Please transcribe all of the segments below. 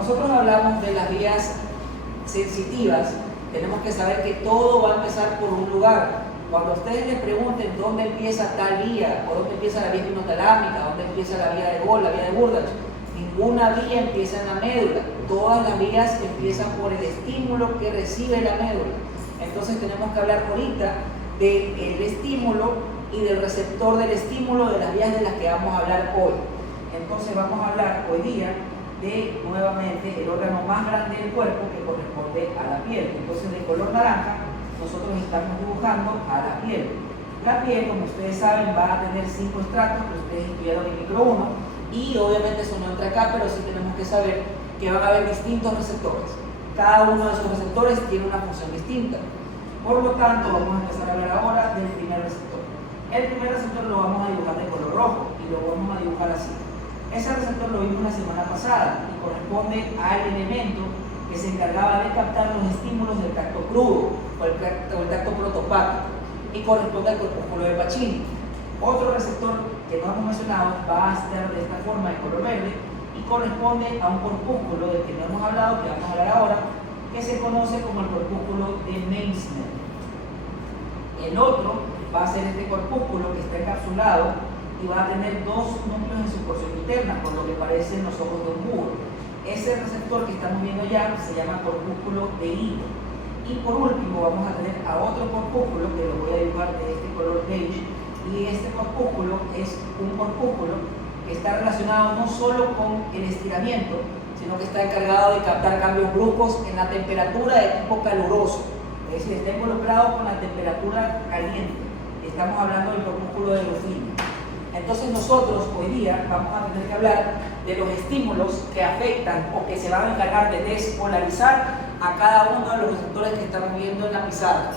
nosotros hablamos de las vías sensitivas, tenemos que saber que todo va a empezar por un lugar. Cuando ustedes les pregunten dónde empieza tal vía, o dónde empieza la vía espinotalámica, dónde empieza la vía de Gol, la vía de Burdach, ninguna vía empieza en la médula. Todas las vías empiezan por el estímulo que recibe la médula. Entonces tenemos que hablar ahorita del estímulo y del receptor del estímulo, de las vías de las que vamos a hablar hoy. Entonces vamos a hablar hoy día de, nuevamente, el órgano más grande del cuerpo que corresponde a la piel. Entonces, de color naranja, nosotros estamos dibujando a la piel. La piel, como ustedes saben, va a tener 5 estratos que ustedes estudiaron en micro 1, y obviamente eso no entra acá, pero sí tenemos que saber que van a haber distintos receptores. Cada uno de esos receptores tiene una función distinta. Por lo tanto, vamos a empezar a hablar ahora del primer receptor. El primer receptor lo vamos a dibujar de color rojo y lo vamos a dibujar así. Ese receptor lo vimos la semana pasada y corresponde al elemento que se encargaba de captar los estímulos del tacto crudo o el tacto protopático, y corresponde al corpúsculo de Pacini. Otro receptor que no hemos mencionado va a estar de esta forma de color verde y corresponde a un corpúsculo del que no hemos hablado, que vamos a hablar ahora, que se conoce como el corpúsculo de Meissner. El otro va a ser este corpúsculo que está encapsulado y va a tener 2 núcleos en su porción interna, por lo que parecen los ojos de un búho. Ese receptor que estamos viendo ya se llama corpúsculo de hilo. Y por último vamos a tener a otro corpúsculo que lo voy a dibujar de este color beige, y este corpúsculo es un corpúsculo que está relacionado no solo con el estiramiento, sino que está encargado de captar cambios bruscos en la temperatura de tipo caluroso, es decir, está involucrado con la temperatura caliente. Estamos hablando del corpúsculo de Ruffini. Entonces nosotros hoy día vamos a tener que hablar de los estímulos que afectan o que se van a encargar de despolarizar a cada uno de los receptores que estamos viendo en la pizarra.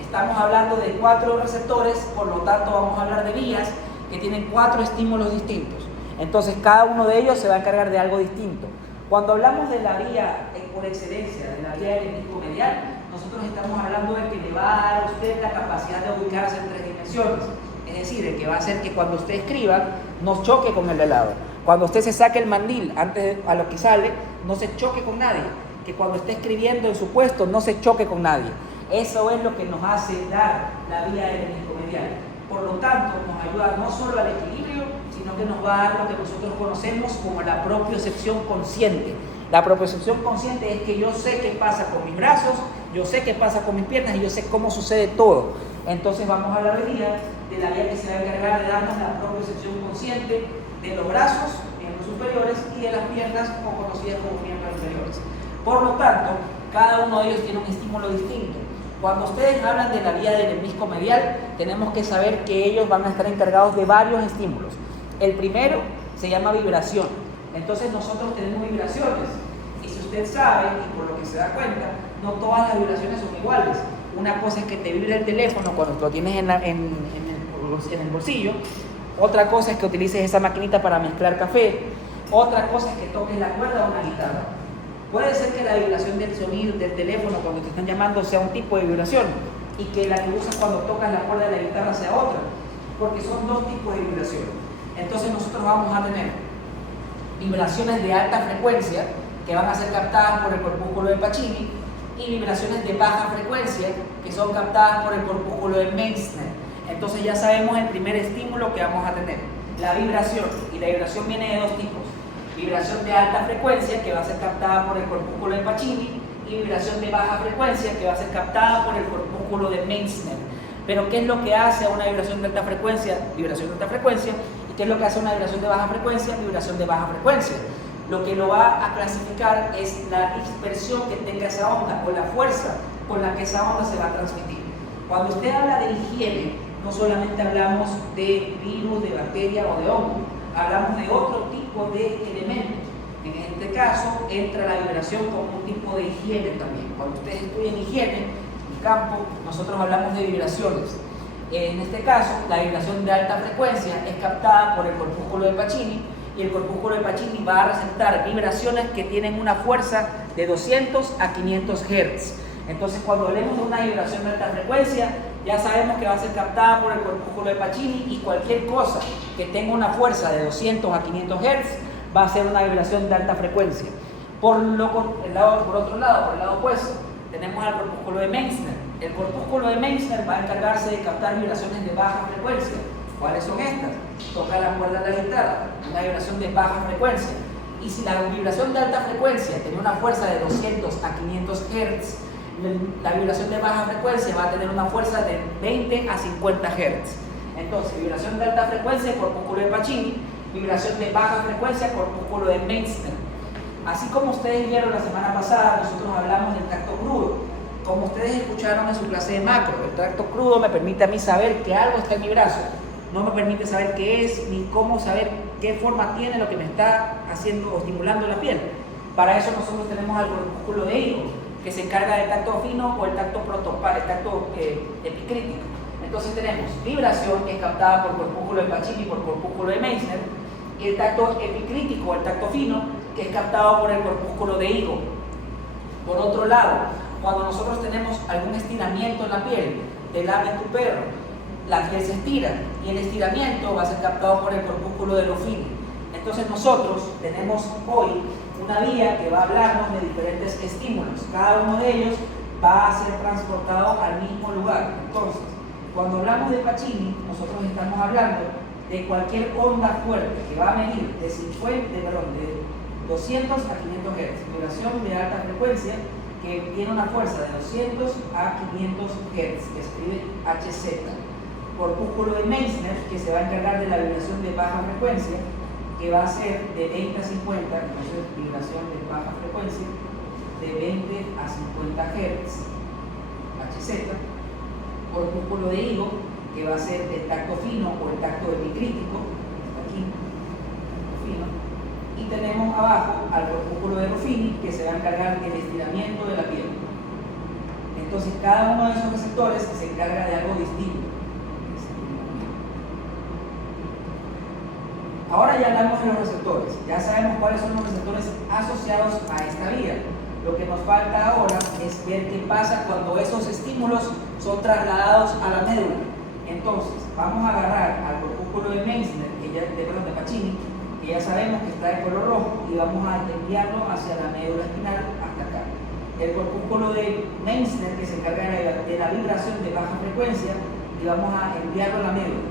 Estamos hablando de 4 receptores, por lo tanto vamos a hablar de vías que tienen 4 estímulos distintos. Entonces cada uno de ellos se va a encargar de algo distinto. Cuando hablamos de la vía por excelencia, de la vía del hemisco medial, nosotros estamos hablando de que le va a dar a usted la capacidad de ubicarse en 3 dimensiones. Es decir, el que va a hacer que cuando usted escriba no choque con el de lado. Cuando usted se saque el mandil antes a lo que sale, no se choque con nadie. Que cuando esté escribiendo en su puesto no se choque con nadie. Eso es lo que nos hace dar la vía del hemisco medial. Por lo tanto, nos ayuda no solo al equilibrio, sino que nos va a dar lo que nosotros conocemos como la propiocepción consciente. La propiocepción consciente es que yo sé qué pasa con mis brazos, yo sé qué pasa con mis piernas y yo sé cómo sucede todo. Entonces vamos a hablar hoy día de la vía que se va a encargar de darnos la propiocepción consciente de los brazos, miembros superiores, y de las piernas, o conocidas como miembros inferiores. Por lo tanto, cada uno de ellos tiene un estímulo distinto. Cuando ustedes hablan de la vía del hemisco medial, tenemos que saber que ellos van a estar encargados de varios estímulos. El primero se llama vibración. Entonces nosotros tenemos vibraciones. Y si usted sabe, y por lo que se da cuenta, no todas las vibraciones son iguales. Una cosa es que te vibre el teléfono cuando lo tienes en el bolsillo. Otra cosa es que utilices esa maquinita para mezclar café. Otra cosa es que toques la cuerda de una guitarra. Puede ser que la vibración del sonido del teléfono cuando te están llamando sea un tipo de vibración y que la que usas cuando tocas la cuerda de la guitarra sea otra, porque son 2 tipos de vibración. Entonces nosotros vamos a tener vibraciones de alta frecuencia que van a ser captadas por el corpúsculo de Pacini y vibraciones de baja frecuencia que son captadas por el corpúsculo de Meissner. Entonces ya sabemos el primer estímulo que vamos a tener, la vibración, y la vibración viene de 2 tipos. Vibración de alta frecuencia que va a ser captada por el corpúsculo de Pacini y vibración de baja frecuencia que va a ser captada por el corpúsculo de Meissner. Pero ¿qué es lo que hace a una vibración de alta frecuencia? Vibración de alta frecuencia. ¿Y qué es lo que hace a una vibración de baja frecuencia? Vibración de baja frecuencia. Lo que lo va a clasificar es la dispersión que tenga esa onda o la fuerza con la que esa onda se va a transmitir. Cuando usted habla de higiene, no solamente hablamos de virus, de bacteria o de hongo, hablamos de otro tipo de elementos. En este caso entra la vibración como un tipo de higiene también. Cuando ustedes estudian higiene, en campo, nosotros hablamos de vibraciones. En este caso, la vibración de alta frecuencia es captada por el corpúsculo de Pacini y el corpúsculo de Pacini va a receptar vibraciones que tienen una fuerza de 200 a 500 Hz. Entonces, cuando hablemos de una vibración de alta frecuencia, ya sabemos que va a ser captada por el corpúsculo de Pacini y cualquier cosa que tenga una fuerza de 200 a 500 Hz va a ser una vibración de alta frecuencia. Por otro lado, por el lado opuesto, tenemos al corpúsculo de Meissner. El corpúsculo de Meissner va a encargarse de captar vibraciones de baja frecuencia. ¿Cuáles son estas? Toca la cuerda de la guitarra, una vibración de baja frecuencia. Y si la vibración de alta frecuencia tiene una fuerza de 200 a 500 Hz, la vibración de baja frecuencia va a tener una fuerza de 20 a 50 Hz. Entonces, vibración de alta frecuencia, corpúsculo de Pacini; vibración de baja frecuencia, corpúsculo de Meissner. Así como ustedes vieron la semana pasada, nosotros hablamos del tacto crudo. Como ustedes escucharon en su clase de macro, el tacto crudo me permite a mí saber que algo está en mi brazo. No me permite saber qué es, ni cómo saber qué forma tiene lo que me está haciendo o estimulando la piel. Para eso nosotros tenemos al corpúsculo de higo, que se encarga del tacto fino o el tacto protopal, el tacto epicrítico. Entonces tenemos vibración, que es captada por corpúsculo de Pacini y por corpúsculo de Meissner, y el tacto epicrítico, el tacto fino, que es captado por el corpúsculo de higo. Por otro lado, cuando nosotros tenemos algún estiramiento en la piel, del ave en tu perro, la piel se estira y el estiramiento va a ser captado por el corpúsculo de Ruffini. Entonces nosotros tenemos hoy una vía que va a hablarnos de diferentes estímulos. Cada uno de ellos va a ser transportado al mismo lugar. Entonces, cuando hablamos de Pacini, nosotros estamos hablando de cualquier onda fuerte que va a medir de 200 a 500 Hz, vibración de alta frecuencia que tiene una fuerza de 200 a 500 Hz, que se escribe Hz. Corpúsculo de Meissner, que se va a encargar de la vibración de baja frecuencia, que va a ser de 20 a 50, entonces vibración de baja frecuencia, de 20 a 50 Hz, Hz. Corpúsculo de higo, que va a ser el tacto fino o el tacto epicrítico, aquí, fino. Y tenemos abajo al corpúsculo de Ruffini, que se va a encargar del estiramiento de la piel. Entonces cada uno de esos receptores se encarga de algo distinto. Ahora ya hablamos de los receptores, ya sabemos cuáles son los receptores asociados a esta vía. Lo que nos falta ahora es ver qué pasa cuando esos estímulos son trasladados a la médula. Entonces, vamos a agarrar al corpúsculo de Meissner, de Pacini, que ya sabemos que está de color rojo, y vamos a enviarlo hacia la médula espinal hasta acá. El corpúsculo de Meissner, que se encarga de la vibración de baja frecuencia, y vamos a enviarlo a la médula.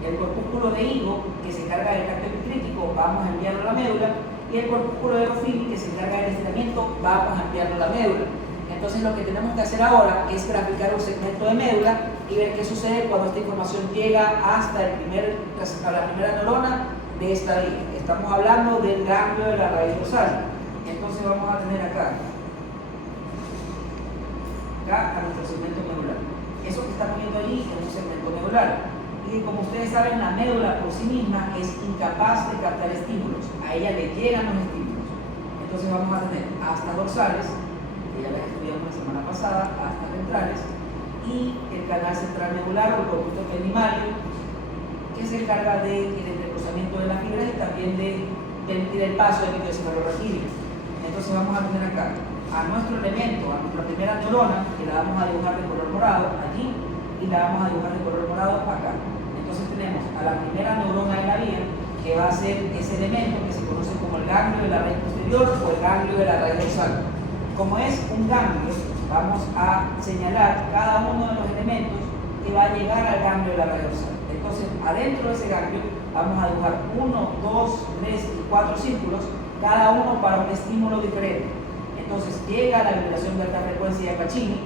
El corpúsculo de higo, que se encarga del tacto epicrítico, vamos a enviarlo a la médula, y el corpúsculo de Ruffini, que se encarga del estiramiento, vamos a enviarlo a la médula. Entonces lo que tenemos que hacer ahora es graficar un segmento de médula y ver qué sucede cuando esta información llega hasta la primera neurona de esta vía. Estamos hablando del ganglio de la raíz dorsal. Entonces vamos a tener acá a nuestro segmento medular. Eso que estamos viendo allí es un segmento medular. Y como ustedes saben, la médula por sí misma es incapaz de captar estímulos. A ella le llegan los estímulos. Entonces vamos a tener astas dorsales, que ya las estudiamos la semana pasada, astas ventrales, y el canal central medular o el conducto pendimario, que se encarga del entrecruzamiento de las fibras y también de permitir el paso del líquido cefalorraquídeo. Entonces vamos a tener acá a nuestro elemento, a nuestra primera neurona, que la vamos a dibujar de color morado allí, y la vamos a dibujar de color morado acá. Entonces tenemos a la primera neurona de la vía, que va a ser ese elemento que se conoce como el ganglio de la raíz posterior o el ganglio de la raíz dorsal. Como es un ganglio, vamos a señalar cada uno de los elementos que va a llegar al ganglio de la raíz dorsal. Entonces, adentro de ese ganglio vamos a dibujar 1, 2, 3 y 4 círculos, cada uno para un estímulo diferente. Entonces, llega la vibración de alta frecuencia de Pacini,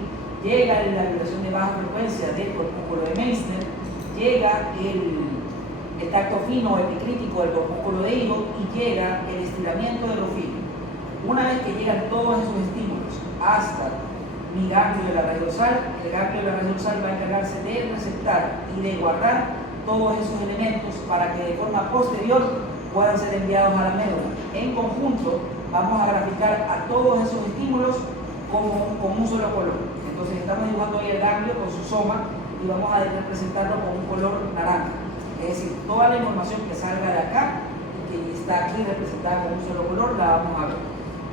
llega la vibración de baja frecuencia del corpúsculo de Meissner, llega el tacto fino o epicrítico del corpúsculo de higo y llega el estiramiento de Ruffini. Una vez que llegan todos esos estímulos hasta mi ganglio de la raíz dorsal, el ganglio de la raíz dorsal va a encargarse de receptar y de guardar todos esos elementos para que de forma posterior puedan ser enviados a la médula. En conjunto vamos a graficar a todos esos estímulos con un solo color. Entonces estamos dibujando ahí el ganglio con su soma y vamos a representarlo con un color naranja. Es decir, toda la información que salga de acá y que está aquí representada con un solo color la vamos a ver.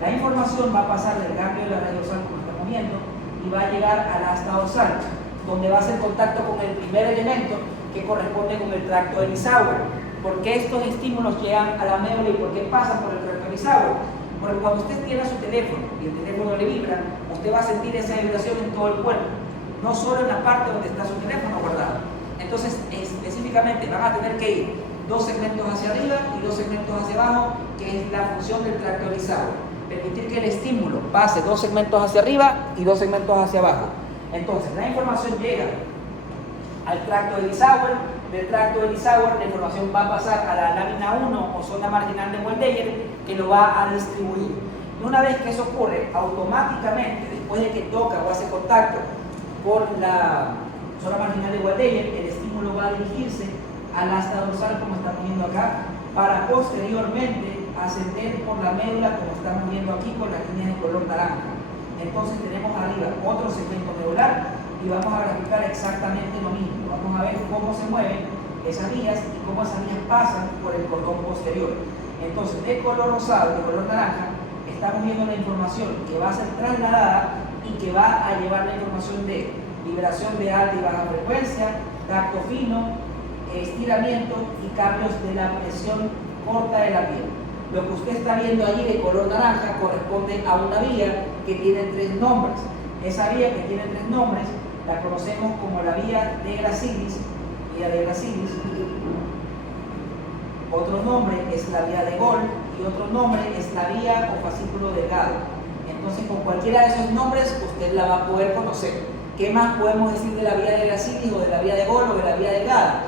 La información va a pasar del ganglio de la raíz dorsal, como estamos viendo, y va a llegar a la asta dorsal, donde va a hacer contacto con el primer elemento que corresponde con el tracto de Eisenhower. ¿Por qué estos estímulos llegan a la médula y por qué pasan por el tracto de Eisenhower? Porque cuando usted tiene su teléfono y el teléfono le vibra, usted va a sentir esa vibración en todo el cuerpo, no solo en la parte donde está su teléfono guardado. Entonces, específicamente van a tener que ir 2 segmentos hacia arriba y 2 segmentos hacia abajo, que es la función del tracto Elisauer. Permitir que el estímulo pase 2 segmentos hacia arriba y 2 segmentos hacia abajo. Entonces, la información llega al tracto Elisauer. Del tracto Elisauer, la información va a pasar a la lámina 1 o zona marginal de Waldeyer, que lo va a distribuir. Y una vez que eso ocurre, automáticamente, después de que toca o hace contacto con la zona marginal de Waldeyer, el estímulo va a dirigirse al asta dorsal, como estamos viendo acá, para posteriormente ascender por la médula, como estamos viendo aquí con las líneas de color naranja. Entonces tenemos arriba otro segmento medular y vamos a graficar exactamente lo mismo. Vamos a ver cómo se mueven esas vías y cómo esas vías pasan por el cordón posterior. Entonces, de color rosado, de color naranja, estamos viendo la información que va a ser trasladada y que va a llevar la información de vibración de alta y baja frecuencia, tacto fino, estiramiento y cambios de la presión corta de la piel. Lo que usted está viendo allí de color naranja corresponde a una vía que tiene 3 nombres. Esa vía que tiene 3 nombres la conocemos como la vía de Gracilis, otro nombre es la vía de Gol y otro nombre es la vía o fascículo delgado. Entonces, con cualquiera de esos nombres usted la va a poder conocer. ¿Qué más podemos decir de la vía de Gracilis o de la vía de Gol o de la vía delgada?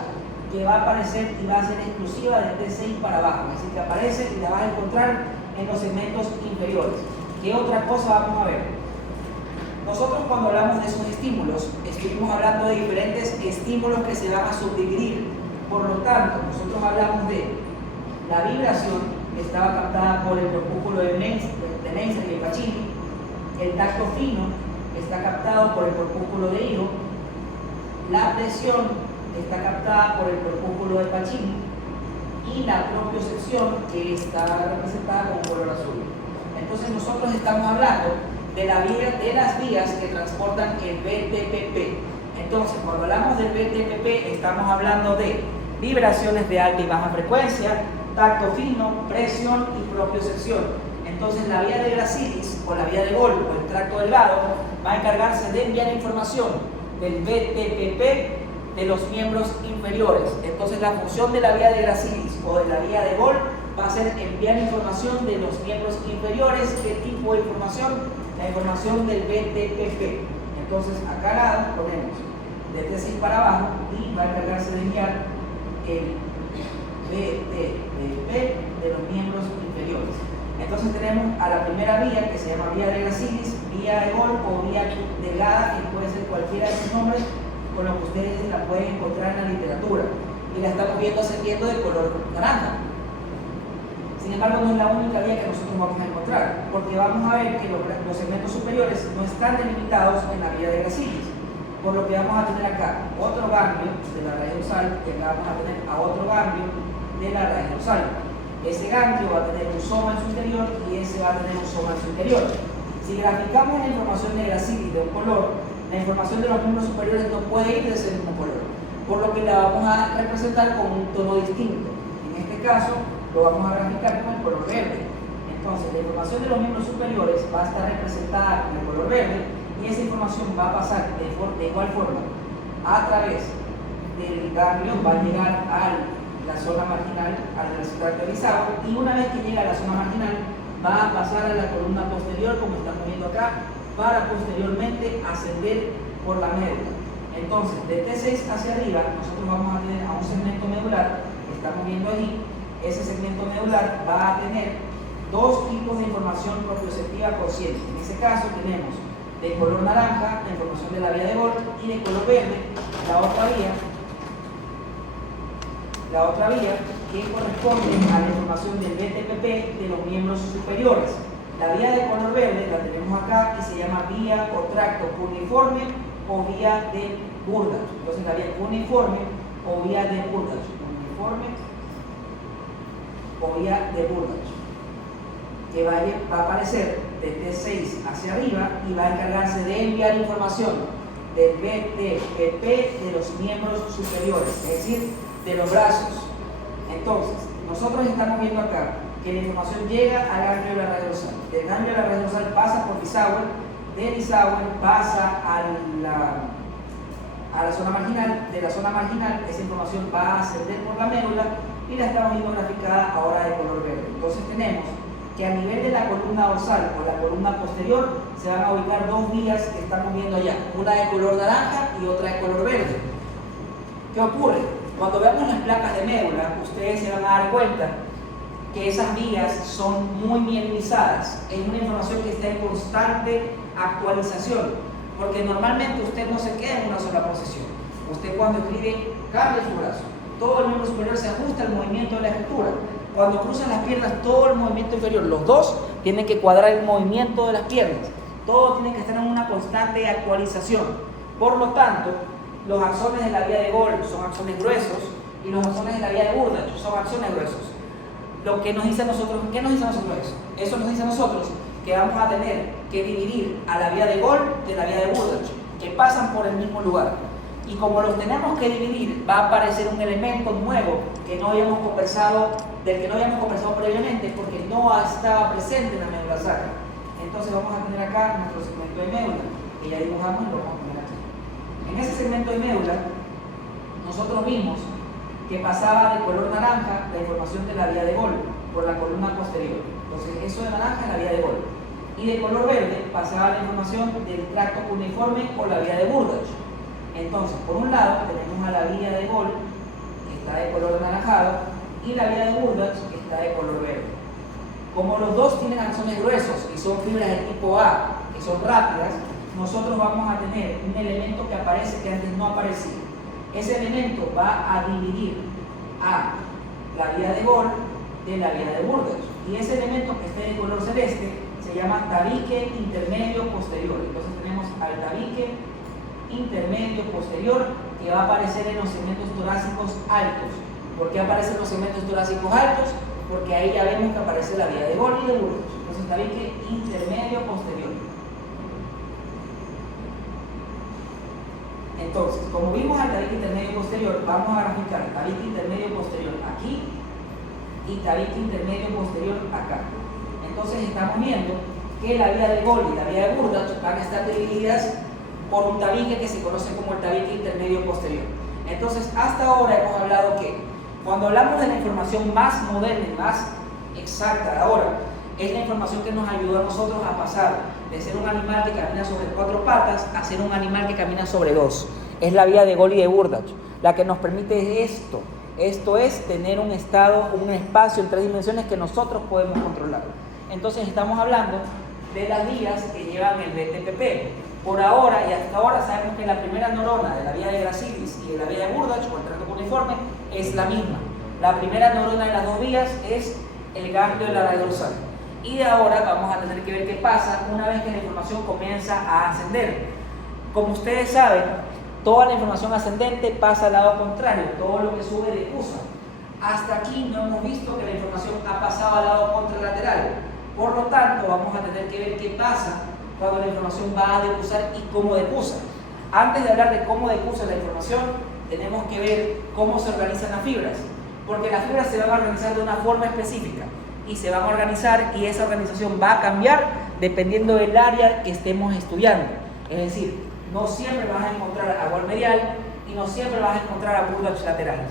Que va a aparecer y va a ser exclusiva de T6 para abajo, es decir, que aparece y la vas a encontrar en los segmentos inferiores. ¿Qué otra cosa vamos a ver? Nosotros cuando hablamos de esos estímulos, estuvimos hablando de diferentes estímulos que se van a subdividir. Por lo tanto, nosotros hablamos de la vibración, que estaba captada por el corpúsculo de Neisser y de Pacini. El tacto fino está captado por el corpúsculo de Hiro. La presión está captada por el corpúsculo de Pacini. Y la propiocepción, que está representada con color azul. Entonces nosotros estamos hablando de las vías que transportan el BTPP. Entonces, cuando hablamos del BTPP, estamos hablando de vibraciones de alta y baja frecuencia, tacto fino, presión y propiocepción. Entonces, la vía de Gracilis o la vía de Gol o el tracto delgado va a encargarse de enviar información del BTPP de los miembros inferiores. Entonces, la función de la vía de Gracilis o de la vía de Gol va a ser enviar información de los miembros inferiores. ¿Qué tipo de información? La información del BTPP. Entonces, acá al lado ponemos de T6 para abajo y va a encargarse de enviar el BTPP de los miembros inferiores. Entonces tenemos a la primera vía, que se llama vía de Gracilis, vía de Gol o vía delgada, que puede ser cualquiera de esos nombres, con lo que ustedes la pueden encontrar en la literatura. Y la estamos viendo ascendiendo de color naranja. Sin embargo, no es la única vía que nosotros vamos a encontrar, porque vamos a ver que los segmentos superiores no están delimitados en la vía de Gracilis, por lo que vamos a tener acá otro ganglio de la raíz dorsal y acá vamos a tener a otro ganglio de la raíz dorsal. Ese ganglio va a tener un soma en su interior y ese va a tener un soma en su interior. Si graficamos la información de Gracilis de un color, la información de los miembros superiores no puede ir de ese mismo color, por lo que la vamos a representar con un tono distinto. En este caso, lo vamos a graficar con el color verde. Entonces, la información de los miembros superiores va a estar representada con el color verde y esa información va a pasar de igual forma a través del ganglio, va a llegar a la zona marginal, al tracto Elisauer, y una vez que llega a la zona marginal, va a pasar a la columna posterior, como estamos viendo acá, para posteriormente ascender por la médula. Entonces, de T6 hacia arriba, nosotros vamos a tener a un segmento medular, que estamos viendo allí. Ese segmento medular va a tener 2 tipos de información propioceptiva consciente. En ese caso tenemos de color naranja la información de la vía de Gol y de color verde la otra vía que corresponde a la información del BTPP de los miembros superiores. La vía de color verde la tenemos acá y se llama vía o tracto cuneiforme o vía de Burgach. Entonces la vía cuneiforme o vía de Burgach. O vía de Burgach, que va a aparecer de T6 hacia arriba y va a encargarse de enviar información del BTPP de los miembros superiores, es decir, de los brazos. Entonces, nosotros estamos viendo acá que la información llega al ganglio de la radio dorsal. Del ganglio de la radio dorsal pasa por Disauer, de Disauer pasa a la zona marginal, de la zona marginal esa información va a ascender por la médula y la estamos viendo graficada ahora de color verde. Entonces tenemos que a nivel de la columna dorsal o la columna posterior se van a ubicar dos vías que estamos viendo allá, una de color naranja y otra de color verde. ¿Qué ocurre? Cuando veamos las placas de médula, ustedes se van a dar cuenta que esas vías son muy mielinizadas. Es una información que está en constante actualización, porque normalmente usted no se queda en una sola posición. Usted cuando escribe cambia su brazo, todo el miembro superior se ajusta al movimiento de la escritura. Cuando cruzan las piernas, todo el movimiento inferior, los dos tienen que cuadrar el movimiento de las piernas. Todo tiene que estar en una constante actualización. Por lo tanto, los axones de la vía de Gold son axones gruesos y los axones de la vía de Burdach son axones gruesos. Lo que nos dice a nosotros, ¿qué nos dice a nosotros eso? Eso nos dice a nosotros que vamos a tener que dividir a la vía de Gold de la vía de Burdach, que pasan por el mismo lugar. Y como los tenemos que dividir, va a aparecer un elemento nuevo que no habíamos conversado, del que no habíamos conversado previamente, porque no estaba presente en la médula sacra. Entonces vamos a tener acá nuestro segmento de médula, que ya dibujamos y lo vamos a poner aquí. En ese segmento de médula, nosotros vimos que pasaba de color naranja la información de la vía de Gold por la columna posterior. Entonces eso de naranja es la vía de Gold. Y de color verde pasaba la información del tracto cuneiforme o la vía de Burdach. Entonces, por un lado tenemos a la vía de Gold, que está de color anaranjado, y la vía de Burdach, que está de color verde. Como los dos tienen axones gruesos y son fibras de tipo A, que son rápidas, nosotros vamos a tener un elemento que aparece que antes no aparecía. Ese elemento va a dividir a la vía de Gold de la vía de Burdach. Y ese elemento que esté de color celeste se llama tabique intermedio posterior. Entonces tenemos al tabique intermedio posterior que va a aparecer en los segmentos torácicos altos. ¿Por qué aparecen los segmentos torácicos altos? Porque ahí ya vemos que aparece la vía de Gold y de Burdach. Entonces tabique intermedio posterior. Entonces, como vimos al tabique intermedio posterior, vamos a graficar tabique intermedio posterior aquí y tabique intermedio posterior acá. Entonces estamos viendo que la vía de Gold y la vía de Burdach van a estar divididas por un tabique que se conoce como el tabique intermedio posterior. Entonces, hasta ahora hemos hablado que cuando hablamos de la información más moderna y más exacta de ahora, es la información que nos ayudó a nosotros a pasar de ser un animal que camina sobre 4 patas a ser un animal que camina sobre 2. Es la vía de Gold y de Burdach la que nos permite esto. Esto es tener un estado, un espacio en 3 dimensiones que nosotros podemos controlar. Entonces estamos hablando de las vías que llevan el BTPP. Por ahora y hasta ahora sabemos que la primera neurona de la vía de Gracilis y de la vía de Burdach o el tracto cuneiforme es la misma. La primera neurona de las 2 vías es el ganglio de la radio dorsal. Y de ahora vamos a tener que ver qué pasa una vez que la información comienza a ascender. Como ustedes saben, toda la información ascendente pasa al lado contrario, todo lo que sube decusa. Hasta aquí no hemos visto que la información ha pasado al lado contralateral. Por lo tanto, vamos a tener que ver qué pasa cuando la información va a decusar y cómo decusa. Antes de hablar de cómo decusa la información, tenemos que ver cómo se organizan las fibras, porque las fibras se van a organizar de una forma específica y se van a organizar y esa organización va a cambiar dependiendo del área que estemos estudiando. Es decir, no siempre vas a encontrar a Gold medial y no siempre vas a encontrar a Burdach lateral.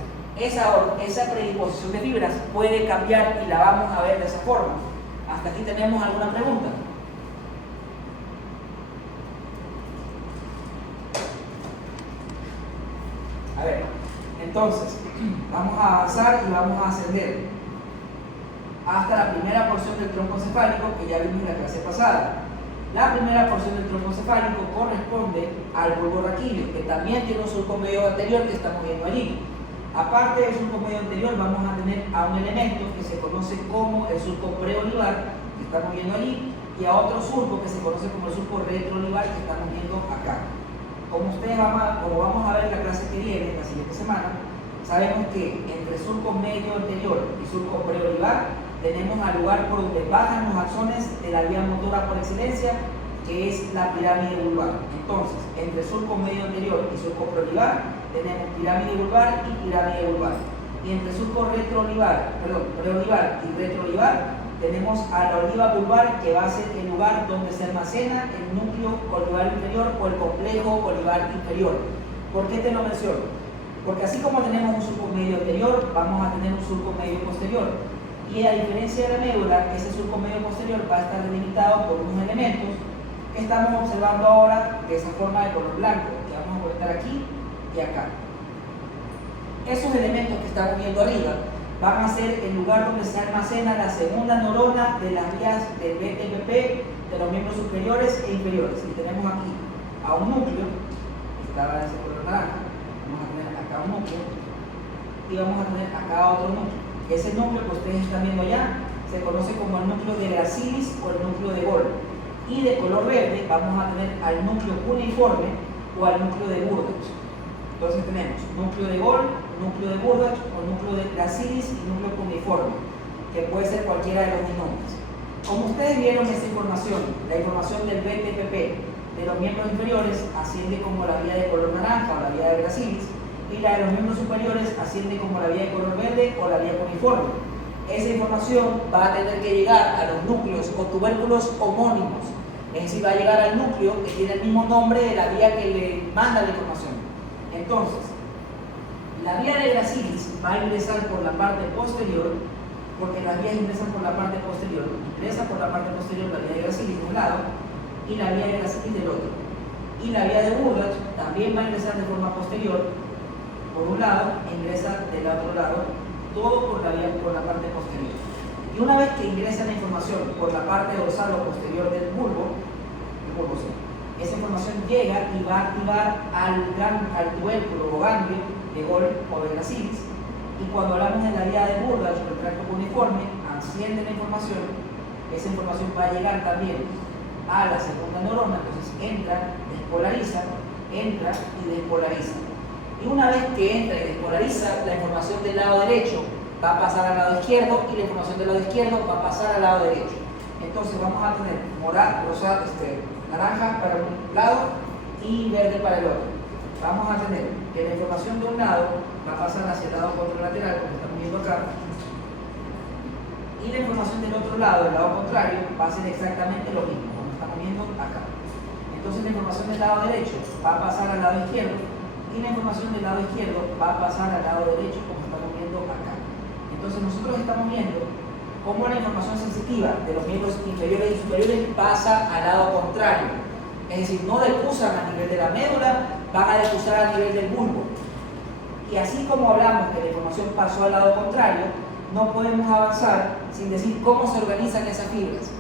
Esa predisposición de fibras puede cambiar y la vamos a ver de esa forma. ¿Hasta aquí tenemos alguna pregunta? A ver, entonces, vamos a avanzar y vamos a ascender hasta la primera porción del tronco cefálico que ya vimos en la clase pasada. La primera porción del tronco cefálico corresponde al bulbo raquídeo, que también tiene un surco medio anterior que estamos viendo allí. Aparte del surco medio anterior, vamos a tener a un elemento que se conoce como el surco preolivar, que estamos viendo allí, y a otro surco que se conoce como el surco retroolivar, que estamos viendo acá. Como vamos a ver en la clase que viene, la siguiente semana, sabemos que entre surco medio anterior y surco preolivar tenemos al lugar por donde bajan los axones de la vía motora por excelencia, que es la pirámide vulvar. Entonces, entre surco medio anterior y surco preolivar tenemos pirámide vulvar y pirámide vulvar. Y entre surco preolivar y retroolivar tenemos a la oliva vulvar, que va a ser el lugar donde se almacena el núcleo olivar inferior o el complejo olivar inferior. ¿Por qué te lo menciono? Porque así como tenemos un surco medio anterior, vamos a tener un surco medio posterior. Y a diferencia de la médula, ese surco medio posterior va a estar delimitado por unos elementos que estamos observando ahora de esa forma de color blanco, que vamos a conectar aquí y acá. Esos elementos que estamos viendo arriba van a ser el lugar donde se almacena la segunda neurona de las vías del BTPP de los miembros superiores e inferiores. Y tenemos aquí a un núcleo, que estaba en ese color naranja, vamos a tener acá un núcleo y vamos a tener acá otro núcleo. Ese núcleo que ustedes están viendo allá se conoce como el núcleo de Gracilis o el núcleo de Gol. Y de color verde vamos a tener al núcleo cuneiforme o al núcleo de Burdach. Entonces tenemos núcleo de Gol, núcleo de Burdach o núcleo de Gracilis y núcleo cuneiforme, que puede ser cualquiera de los dos nombres. Como ustedes vieron esta información, la información del BTPP de los miembros inferiores asciende como la vía de color naranja o la vía de Gracilis, y la de los miembros superiores asciende como la vía de color verde o la vía cuneiforme. Esa información va a tener que llegar a los núcleos o tubérculos homónimos, es decir, va a llegar al núcleo que tiene el mismo nombre de la vía que le manda la información. Entonces, la vía de Gracilis va a ingresar por la parte posterior, porque las vías ingresan por la parte posterior. Ingresa por la parte posterior la vía de Gracilis de un lado y la vía de Gracilis del otro. Y la vía de Burdach también va a ingresar de forma posterior por un lado e ingresa del otro lado, todo por la parte posterior. Y una vez que ingresa la información por la parte dorsal o posterior del bulbo, sí, esa información llega y va a activar al tubérculo o ganglio de Gol o de Gracilis. Y cuando hablamos de la vía de Burdach o el tracto cuneiforme, asciende la información, esa información va a llegar también a la segunda neurona, entonces entra, despolariza, entra y despolariza. Y una vez que entra y despolariza, la información del lado derecho va a pasar al lado izquierdo y la información del lado izquierdo va a pasar al lado derecho. Entonces vamos a tener morado, rosado, naranja para un lado y verde para el otro. Vamos a tener que la información de un lado va a pasar hacia el lado contralateral, como estamos viendo acá, y la información del otro lado, del lado contrario, va a ser exactamente lo mismo, como estamos viendo acá. Entonces la información del lado derecho va a pasar al lado izquierdo y la información del lado izquierdo va a pasar al lado derecho, como estamos viendo acá. Entonces nosotros estamos viendo cómo la información sensitiva de los miembros inferiores y superiores pasa al lado contrario. Es decir, no decusan a nivel de la médula, van a decusar a nivel del bulbo. Y así como hablamos que la información pasó al lado contrario, no podemos avanzar sin decir cómo se organizan esas fibras.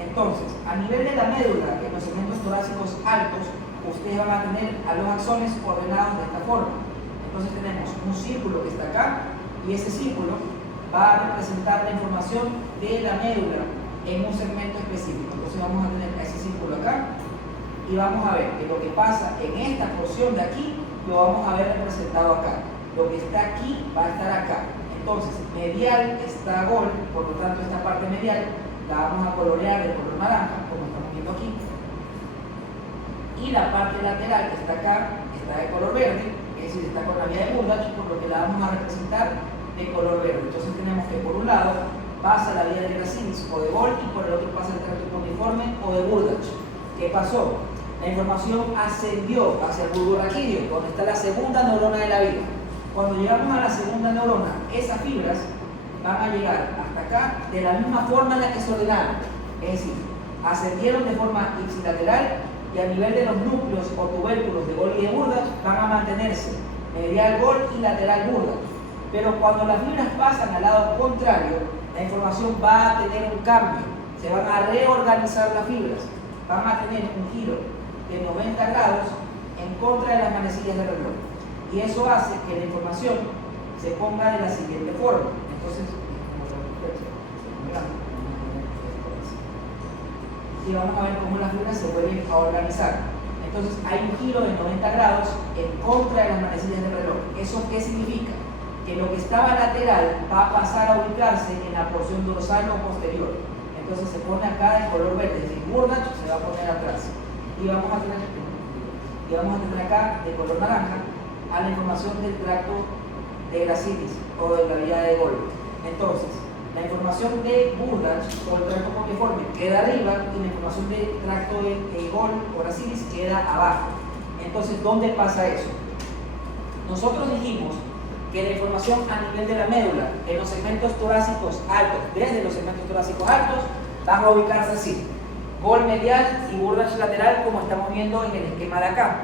Entonces, a nivel de la médula, en los segmentos torácicos altos, ustedes van a tener a los axones ordenados de esta forma. Entonces tenemos un círculo que está acá y ese círculo va a representar la información de la médula en un segmento específico. Entonces vamos a tener ese círculo acá y vamos a ver que lo que pasa en esta porción de aquí lo vamos a ver representado acá. Lo que está aquí va a estar acá. Entonces, medial está Gol, por lo tanto esta parte medial la vamos a colorear de color naranja, como estamos viendo aquí. Y la parte lateral que está acá está de color verde, es decir, está con la vía de Burdach, por lo que la vamos a representar de color verde. Entonces tenemos que por un lado pasa la vía de Gracilis o de Gol y por el otro pasa el tracto cuneiforme o de Burdach. ¿Qué pasó? La información ascendió hacia el bulbo raquídeo, donde está la segunda neurona de la vía. Cuando llegamos a la segunda neurona, esas fibras van a llegar hasta acá de la misma forma en la que se ordenaron. Es decir, ascendieron de forma ipsilateral y a nivel de los núcleos o tubérculos de Gol y de Burdach van a mantenerse medial Gol y lateral Burdach. Pero cuando las fibras pasan al lado contrario, la información va a tener un cambio. Se van a reorganizar las fibras, van a tener un giro de 90 grados en contra de las manecillas del reloj. Y eso hace que la información se ponga de la siguiente forma. Entonces, y vamos a ver cómo las fibras se vuelven a organizar. Entonces hay un giro de 90 grados en contra de las manecillas del reloj. ¿Eso qué significa? Que lo que estaba lateral va a pasar a ubicarse en la porción dorsal o posterior. Entonces se pone acá de color verde, es decir, Burdach se va a poner atrás. Y vamos a tener acá de color naranja a la información del tracto de Gracilis o de la vía de Gol. Entonces, la información de Burdach o el tracto cuneiforme queda arriba y la información del tracto de Gol o Gracilis queda abajo. Entonces, ¿dónde pasa eso? Nosotros dijimos que la información a nivel de la médula, en los segmentos torácicos altos, desde los segmentos torácicos altos, van a ubicarse así: Gol medial y Burdach lateral, como estamos viendo en el esquema de acá.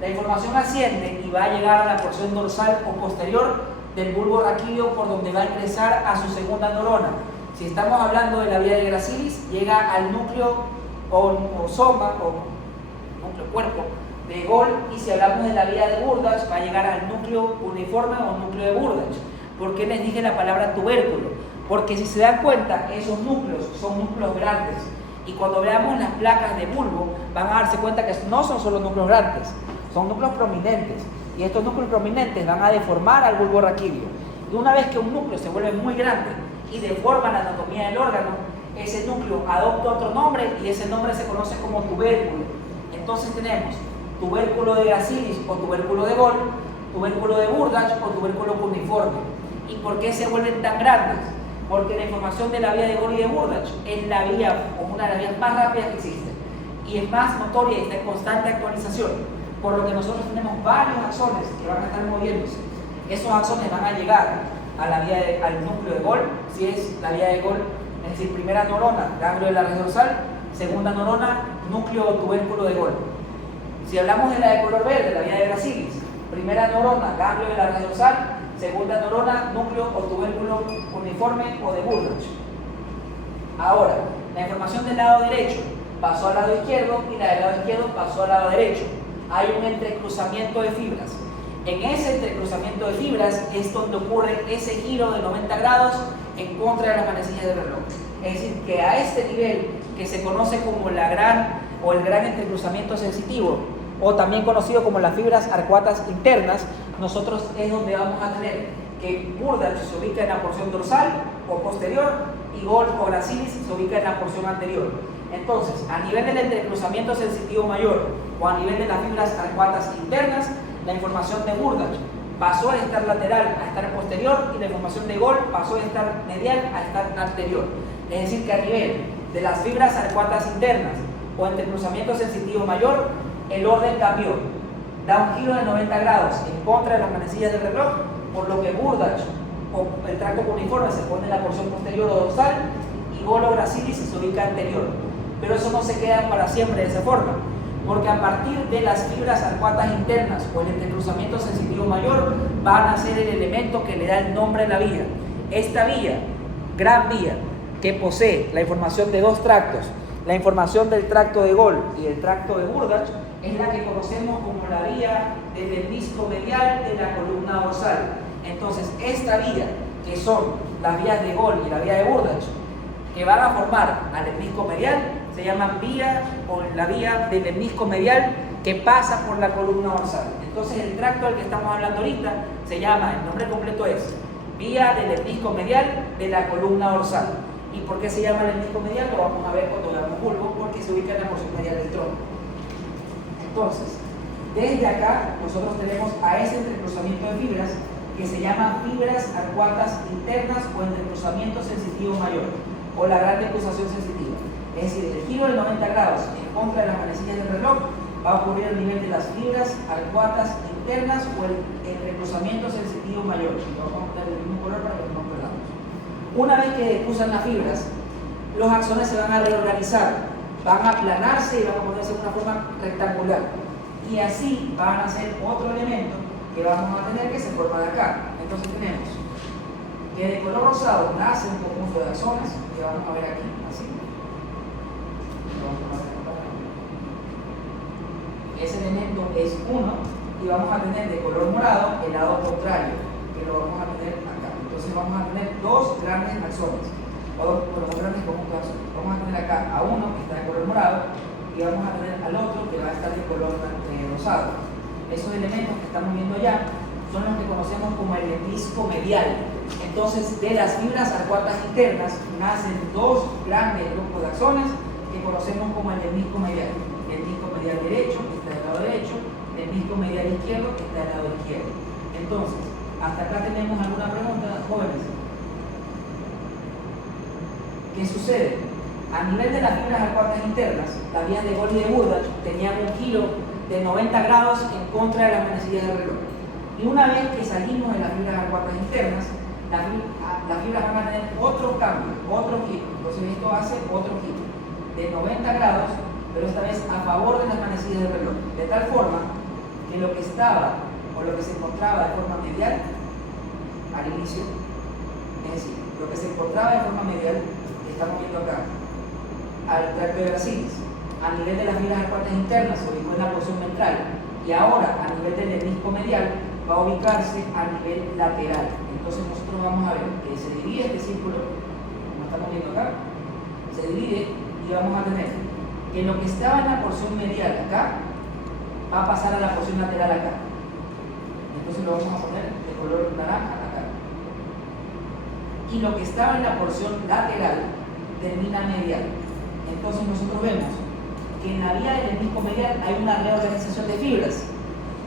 La información asciende y va a llegar a la porción dorsal o posterior del bulbo raquídeo, por donde va a ingresar a su segunda neurona. Si estamos hablando de la vía de Gracilis, llega al núcleo o soma o núcleo cuerpo de Gol, y si hablamos de la vía de Burdach, va a llegar al núcleo cuneiforme o núcleo de Burdach. ¿Por qué les dije la palabra tubérculo? Porque si se dan cuenta, esos núcleos son núcleos grandes, y cuando veamos las placas de bulbo van a darse cuenta que no son solo núcleos grandes, son núcleos prominentes, y estos núcleos prominentes van a deformar al bulbo raquídeo. Y una vez que un núcleo se vuelve muy grande y deforma la anatomía del órgano, ese núcleo adopta otro nombre y ese nombre se conoce como tubérculo. Entonces tenemos tubérculo de Gracilis o tubérculo de Gol, tubérculo de Burdach o tubérculo cuneiforme. ¿Y por qué se vuelven tan grandes? Porque la información de la vía de Gol y de Burdach es la vía, o una de las vías más rápidas que existe, y es más notoria y está en constante actualización, por lo que nosotros tenemos varios axones que van a estar moviéndose. Esos axones van a llegar a la vía al núcleo de Gol, si es la vía de Gol, es decir, primera neurona, ganglio de la red dorsal, segunda neurona, núcleo o tubérculo de Gol. Si hablamos de la de color verde, la vía de Gracilis, primera neurona, ganglio de la red dorsal, segunda neurona, núcleo o tubérculo cuneiforme o de Burdach. Ahora, la información del lado derecho pasó al lado izquierdo y la del lado izquierdo pasó al lado derecho. Hay un entrecruzamiento de fibras. En ese entrecruzamiento de fibras es donde ocurre ese giro de 90 grados en contra de las manecillas del reloj. Es decir, que a este nivel, que se conoce como el gran entrecruzamiento sensitivo, o también conocido como las fibras arcuatas internas, nosotros es donde vamos a tener que Burdach se ubica en la porción dorsal o posterior y Gol o Gracilis se ubica en la porción anterior. Entonces, a nivel del entrecruzamiento sensitivo mayor o a nivel de las fibras arcuatas internas, la información de Burdach pasó de estar lateral a estar posterior, y la información de Gol pasó de estar medial a estar anterior. Es decir, que a nivel de las fibras arcuatas internas o entrecruzamiento sensitivo mayor, el orden cambió, da un giro de 90 grados en contra de las manecillas del reloj, por lo que Burdach o el tracto cuneiforme se pone en la porción posterior o dorsal y Gol o Gracilis se ubica anterior. Pero eso no se queda para siempre de esa forma, porque a partir de las fibras arcuatas internas o el entrecruzamiento sensitivo mayor van a ser el elemento que le da el nombre a la vía. Esta vía, gran vía, que posee la información de dos tractos, la información del tracto de Gol y del tracto de Burdach, es la que conocemos como la vía del lemnisco medial de la columna dorsal. Entonces, esta vía, que son las vías de Gol y la vía de Burdach, que van a formar al lemnisco medial, se llaman vía o la vía del lemnisco medial que pasa por la columna dorsal. Entonces, el tracto del que estamos hablando ahorita se llama, el nombre completo es vía del lemnisco medial de la columna dorsal. ¿Y por qué se llama lemnisco medial? Lo vamos a ver cuando veamos bulbo, porque se ubica en la porción medial del tronco. Entonces, desde acá nosotros tenemos a ese entrecruzamiento de fibras que se llaman fibras arcuatas internas o entrecruzamiento sensitivo mayor, o la gran decruzación sensitiva. Es decir, el giro de 90 grados en contra de las manecillas del reloj va a ocurrir a nivel de las fibras arcuatas internas o el entrecruzamiento sensitivo mayor. Vamos a poner el mismo color para que no nos perdamos. Una vez que cruzan las fibras, los axones se van a reorganizar, van a aplanarse y van a ponerse de una forma rectangular. Y así van a ser otro elemento que vamos a tener que se forma de acá. Entonces tenemos que de color rosado nace un conjunto de axones, que vamos a ver aquí, así. Ese elemento es 1 y vamos a tener de color morado el lado contrario, que lo vamos a tener acá. Entonces vamos a tener dos grandes axones, o dos grandes conjuntos de axones. Vamos a tener acá a uno que está de color morado y vamos a tener al otro que va a estar de color rosado. Esos elementos que estamos viendo allá son los que conocemos como el lemnisco medial. Entonces, de las fibras arcuatas internas nacen dos grandes grupos de axones que conocemos como el lemnisco medial. El lemnisco medial derecho, que está del lado derecho, el lemnisco medial izquierdo, que está del lado izquierdo. Entonces, ¿Hasta acá tenemos alguna pregunta, jóvenes? ¿Qué sucede? A nivel de las fibras arcuatas internas, las vías de Gol y de Burdach tenían un giro de 90 grados en contra de las manecillas del reloj. Y una vez que salimos de las fibras arcuatas internas, las fibras van a tener otro cambio, otro giro. Entonces esto hace otro giro de 90 grados, pero esta vez a favor de las manecillas del reloj. De tal forma que lo que estaba o lo que se encontraba de forma medial al inicio, es decir, lo que se encontraba de forma medial, que estamos viendo acá, al tracto de Gracilis, a nivel de las fibras arcuatas internas se ubicó en la porción ventral y ahora a nivel del menisco medial va a ubicarse a nivel lateral. Entonces nosotros vamos a ver que se divide este círculo, como estamos viendo acá, se divide y vamos a tener que lo que estaba en la porción medial acá va a pasar a la porción lateral acá. Entonces lo vamos a poner de color naranja acá. Y lo que estaba en la porción lateral termina medial. Entonces nosotros vemos que en la vía del menisco medial hay una reorganización de fibras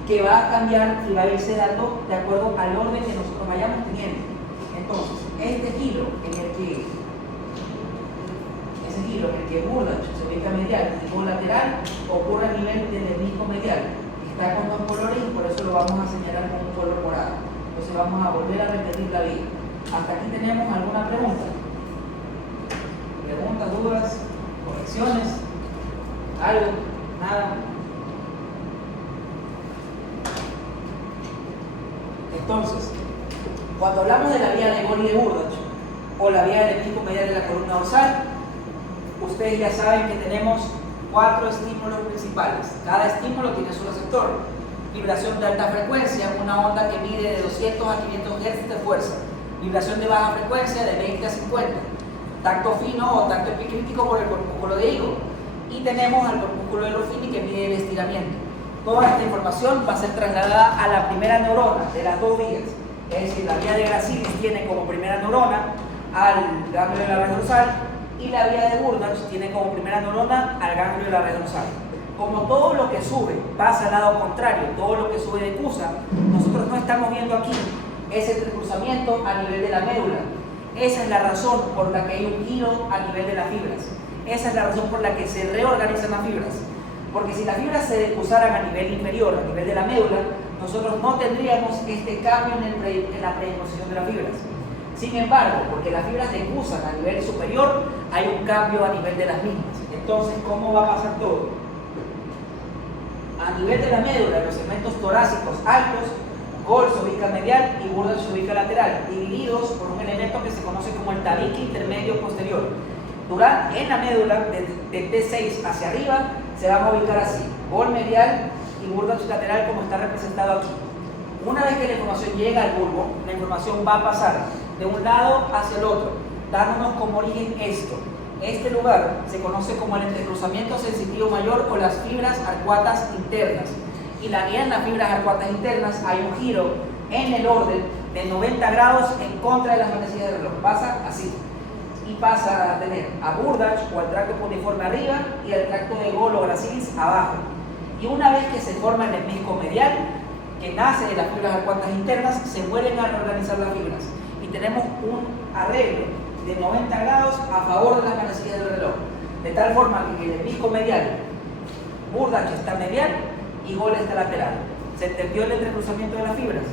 que va a cambiar y va a irse dando de acuerdo al orden que nosotros vayamos teniendo. Entonces, ese giro en el que Burdach se ubica medial y Gol lateral ocurre a nivel del menisco medial. Está con dos colores y por eso lo vamos a señalar con un color morado. Entonces vamos a volver a repetir la vía. ¿Hasta aquí tenemos alguna pregunta? ¿Preguntas, dudas, correcciones? ¿Algo? ¿Nada? Entonces, cuando hablamos de la vía de Gol y de Burdach o la vía del menisco medial de la columna dorsal, ustedes ya saben que tenemos 4 estímulos principales. Cada estímulo tiene su receptor. Vibración de alta frecuencia, una onda que mide de 200 a 500 Hz de fuerza. Vibración de baja frecuencia de 20 a 50. Tacto fino o tacto epicrítico por el corpúsculo de Higo. Y tenemos al corpúsculo de Ruffini que mide el estiramiento. Toda esta información va a ser trasladada a la primera neurona de las dos vías. Es decir, la vía de Gracilis tiene como primera neurona al ganglio de la red dorsal y la vía de Burdach tiene como primera neurona al ganglio de la red dorsal. Como todo lo que sube pasa al lado contrario, todo lo que sube decusa, nosotros no estamos viendo aquí ese entrecruzamiento a nivel de la médula. Esa es la razón por la que hay un giro a nivel de las fibras. Esa es la razón por la que se reorganizan las fibras. Porque si las fibras se decusaran a nivel inferior, a nivel de la médula, nosotros no tendríamos este cambio en la predisposición de las fibras. Sin embargo, porque las fibras decusan a nivel superior, hay un cambio a nivel de las mismas. Entonces, ¿cómo va a pasar todo? A nivel de la médula, en los segmentos torácicos altos, Gol se ubica medial y Burdach se ubica lateral, divididos por un elemento que se conoce como el tabique intermedio posterior. En la médula, de T6 hacia arriba, se van a ubicar así: Gol medial y Burdach lateral, como está representado aquí. Una vez que la información llega al bulbo, la información va a pasar de un lado hacia el otro, dándonos como origen esto. Este lugar se conoce como el entrecruzamiento sensitivo mayor o las fibras arcuatas internas. Y en las fibras arcuatas internas hay un giro en el orden de 90 grados en contra de las manecillas del reloj. Pasa así. Y pasa a tener a Burdach o al tracto cuneiforme arriba y al tracto de Gol o Gracilis abajo. Y una vez que se forma el menisco medial, que nace de las fibras arcuatas internas, se vuelven a reorganizar las fibras. Y tenemos un arreglo de 90 grados a favor de las manecillas del reloj. De tal forma que en el menisco medial, Burdach está medial y Gol está lateral. ¿Se entendió el entrecruzamiento de las fibras?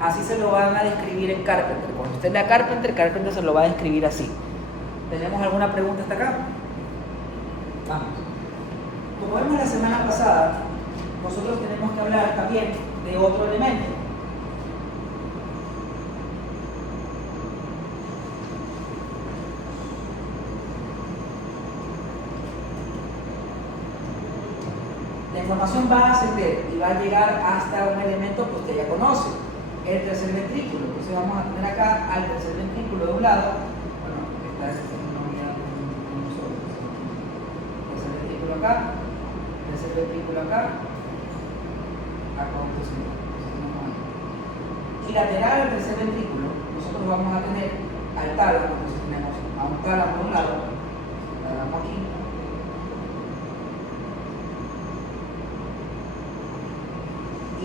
Así se lo van a describir en Carpenter. Cuando usted lea Carpenter se lo va a describir así. ¿Tenemos alguna pregunta hasta acá? Vamos. Como vimos la semana pasada, nosotros tenemos que hablar también de otro elemento. La información va a ascender y va a llegar hasta un elemento que usted ya conoce, el tercer ventrículo. Entonces vamos a tener acá al tercer ventrículo de un lado. Bueno, está esta unidad con nosotros. Tercer ventrículo acá, tercer ventrículo acá, acá un tercer ventrículo. Y lateral al tercer ventrículo, nosotros vamos a tener al tálamo. Entonces tenemos a un tálamo de un lado, tálamo aquí,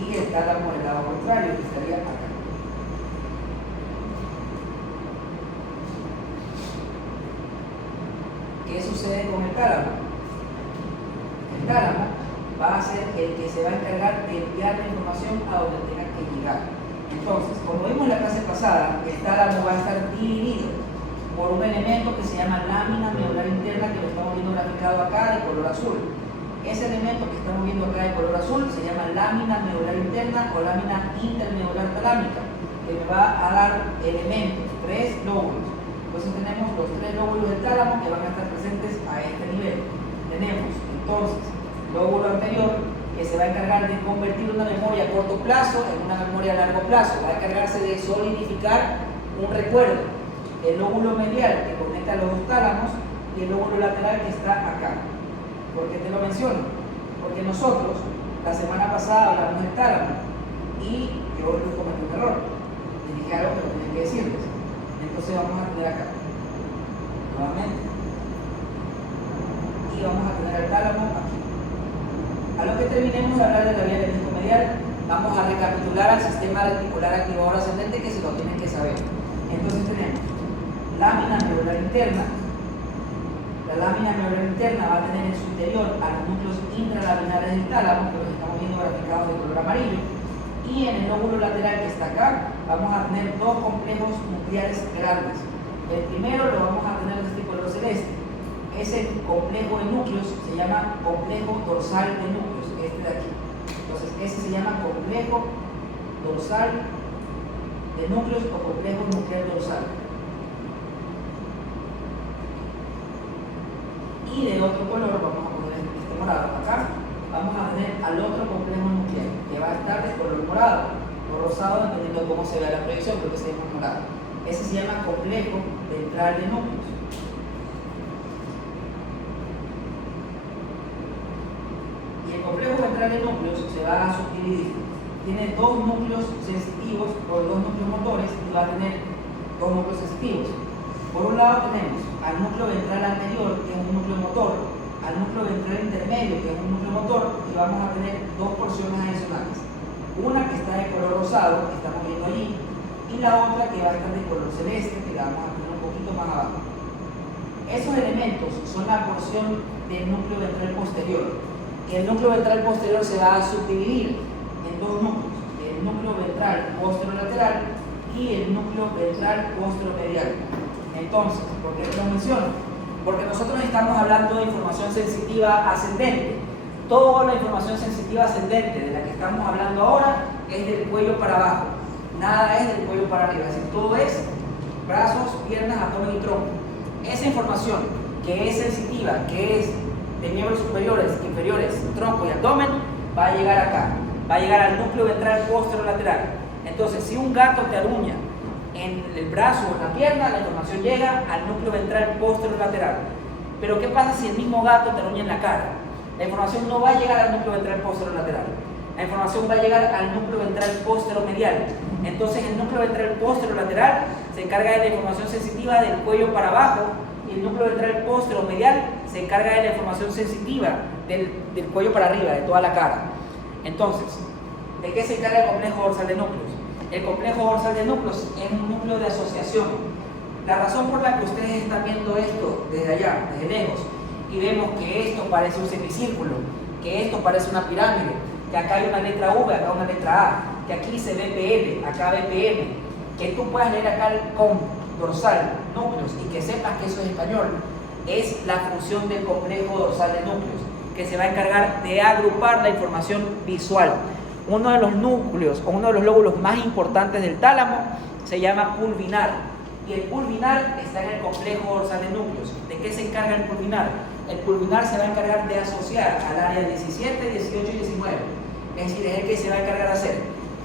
y el tálamo del lado contrario, que estaría acá. ¿qué sucede con el tálamo? El tálamo va a ser el que se va a encargar de enviar la información a donde tenga que llegar. Entonces, como vimos en la clase pasada, el tálamo va a estar dividido por un elemento que se llama lámina medular interna, que lo estamos viendo graficado acá de color azul. Ese elemento que estamos viendo acá de color azul se llama lámina medular interna o lámina intermedular talámica, que me va a dar elementos, 3 lóbulos. Entonces tenemos los 3 lóbulos del tálamo que van a estar presentes a este nivel. Tenemos entonces lóbulo anterior, que se va a encargar de convertir una memoria a corto plazo en una memoria a largo plazo, va a encargarse de solidificar un recuerdo. El lóbulo medial que conecta los dos tálamos y el lóbulo lateral que está acá. ¿Por qué te lo menciono? Porque nosotros la semana pasada hablamos del tálamo y yo les cometí un error. Les dije algo que no tenía que decirles. Entonces vamos a tener acá nuevamente y vamos a tener el tálamo aquí. A lo que terminemos de hablar de la vía lemnisco-medial, vamos a recapitular al sistema reticular activador ascendente, que se lo tienen que saber. Entonces tenemos lámina medular interna. La lámina medular interna va a tener en su interior a los núcleos intralaminares del tálamo, que los estamos viendo graficados de color amarillo. Y en el lóbulo lateral que está acá, vamos a tener dos complejos nucleares grandes. El primero lo vamos a tener de este color celeste. Ese complejo de núcleos se llama complejo dorsal de núcleos, este de aquí. Entonces, ese se llama complejo dorsal de núcleos o complejo nuclear dorsal. Y de otro color, vamos a poner este morado acá, vamos a tener al otro complejo nuclear, que va a estar de color morado o rosado, dependiendo de cómo se vea la proyección, porque se ve más morado. Ese se llama complejo ventral de núcleos. Y el complejo ventral de núcleos se va a subdividir. Tiene dos núcleos sensitivos o dos núcleos motores y va a tener dos núcleos sensitivos. Por un lado tenemos al núcleo ventral anterior, que es un núcleo motor, al núcleo ventral intermedio, que es un núcleo motor, y vamos a tener dos porciones adicionales. Una que está de color rosado, que estamos viendo allí, y la otra que va a estar de color celeste, que la vamos a tener un poquito más abajo. Esos elementos son la porción del núcleo ventral posterior. Y el núcleo ventral posterior se va a subdividir en dos núcleos: el núcleo ventral posterolateral y el núcleo ventral posteromedial. Entonces, ¿por qué te lo menciono? Porque nosotros estamos hablando de información sensitiva ascendente. Toda la información sensitiva ascendente de la que estamos hablando ahora es del cuello para abajo. Nada es del cuello para arriba. Es decir, todo es brazos, piernas, abdomen y tronco. Esa información que es sensitiva, que es de miembros superiores, inferiores, tronco y abdomen, va a llegar acá. Va a llegar al núcleo ventral posterolateral. Entonces, si un gato te aruña en el brazo o en la pierna, la información llega al núcleo ventral posterolateral. Pero ¿qué pasa si el mismo gato te aruña en la cara? La información no va a llegar al núcleo ventral posterolateral. La información va a llegar al núcleo ventral posteromedial. Entonces el núcleo ventral posterolateral se encarga de la información sensitiva del cuello para abajo y el núcleo ventral posteromedial se encarga de la información sensitiva del cuello para arriba, de toda la cara. Entonces, ¿de qué se encarga el complejo dorsal de núcleos? El complejo dorsal de núcleos es un núcleo de asociación. La razón por la que ustedes están viendo esto desde allá, desde lejos, y vemos que esto parece un semicírculo, que esto parece una pirámide, que acá hay una letra V, acá una letra A, que aquí se ve PL, acá BPM, que tú puedas leer acá el COM, dorsal, núcleos, y que sepas que eso es español, es la función del complejo dorsal de núcleos, que se va a encargar de agrupar la información visual. Uno de los núcleos o uno de los lóbulos más importantes del tálamo se llama pulvinar, y el pulvinar está en el complejo dorsal de núcleos. ¿De qué se encarga el pulvinar? El pulvinar se va a encargar de asociar al área 17, 18 y 19. Es decir, es el que se va a encargar de hacer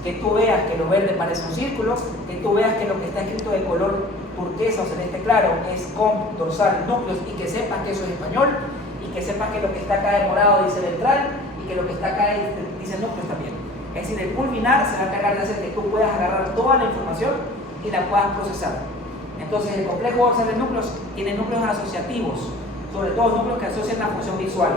que tú veas que lo verde parece un círculo, que tú veas que lo que está escrito de color turquesa o celeste claro es COM, dorsal, núcleos, y que sepas que eso es español, y que sepas que lo que está acá de morado dice ventral, y que lo que está acá dice núcleos también. Es decir, el pulvinar se va a encargar de hacer que tú puedas agarrar toda la información y la puedas procesar. Entonces, el complejo dorsal de núcleos tiene núcleos asociativos, sobre todo núcleos que asocian la función visual.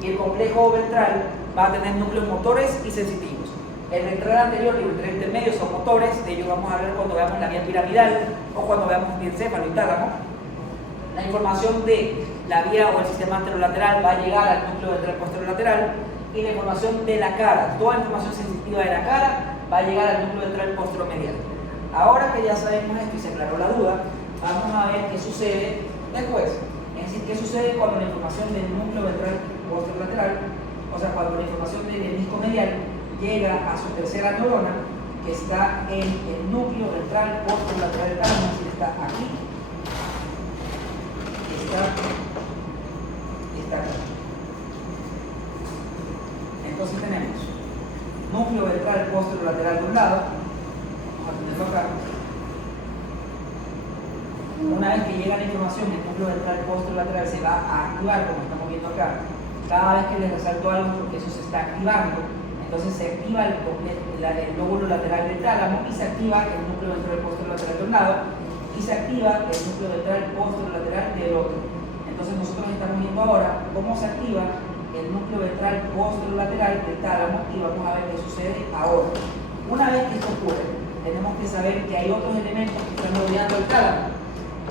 Y el complejo ventral va a tener núcleos motores y sensitivos. El ventral anterior y el ventral intermedio son motores, de ellos vamos a hablar cuando veamos la vía piramidal o cuando veamos el encéfalo y tálamo. La información de la vía o el sistema anterolateral va a llegar al núcleo ventral posterolateral, y la información de la cara, toda la información sensitiva de la cara va a llegar al núcleo ventral posteromedial. Ahora que ya sabemos esto y se aclaró la duda, vamos a ver qué sucede después. Es decir, qué sucede cuando la información del núcleo ventral posterolateral, o sea, cuando la información del disco medial llega a su tercera neurona, que está en el núcleo ventral posterolateral del tálamo, es decir, está aquí, está aquí. Entonces tenemos núcleo ventral posterolateral de un lado, vamos a tenerlo acá. Una vez que llega la información, el núcleo ventral posterolateral se va a activar, como estamos viendo acá. Cada vez que les resalto algo es porque eso se está activando, entonces se activa el lóbulo lateral del tálamo y se activa el núcleo ventral posterolateral de un lado y se activa el núcleo ventral posterolateral del otro. Entonces nosotros estamos viendo ahora cómo se activa el núcleo ventral posterolateral del tálamo y vamos a ver qué sucede ahora. Una vez que esto ocurre, tenemos que saber que hay otros elementos que están rodeando el tálamo.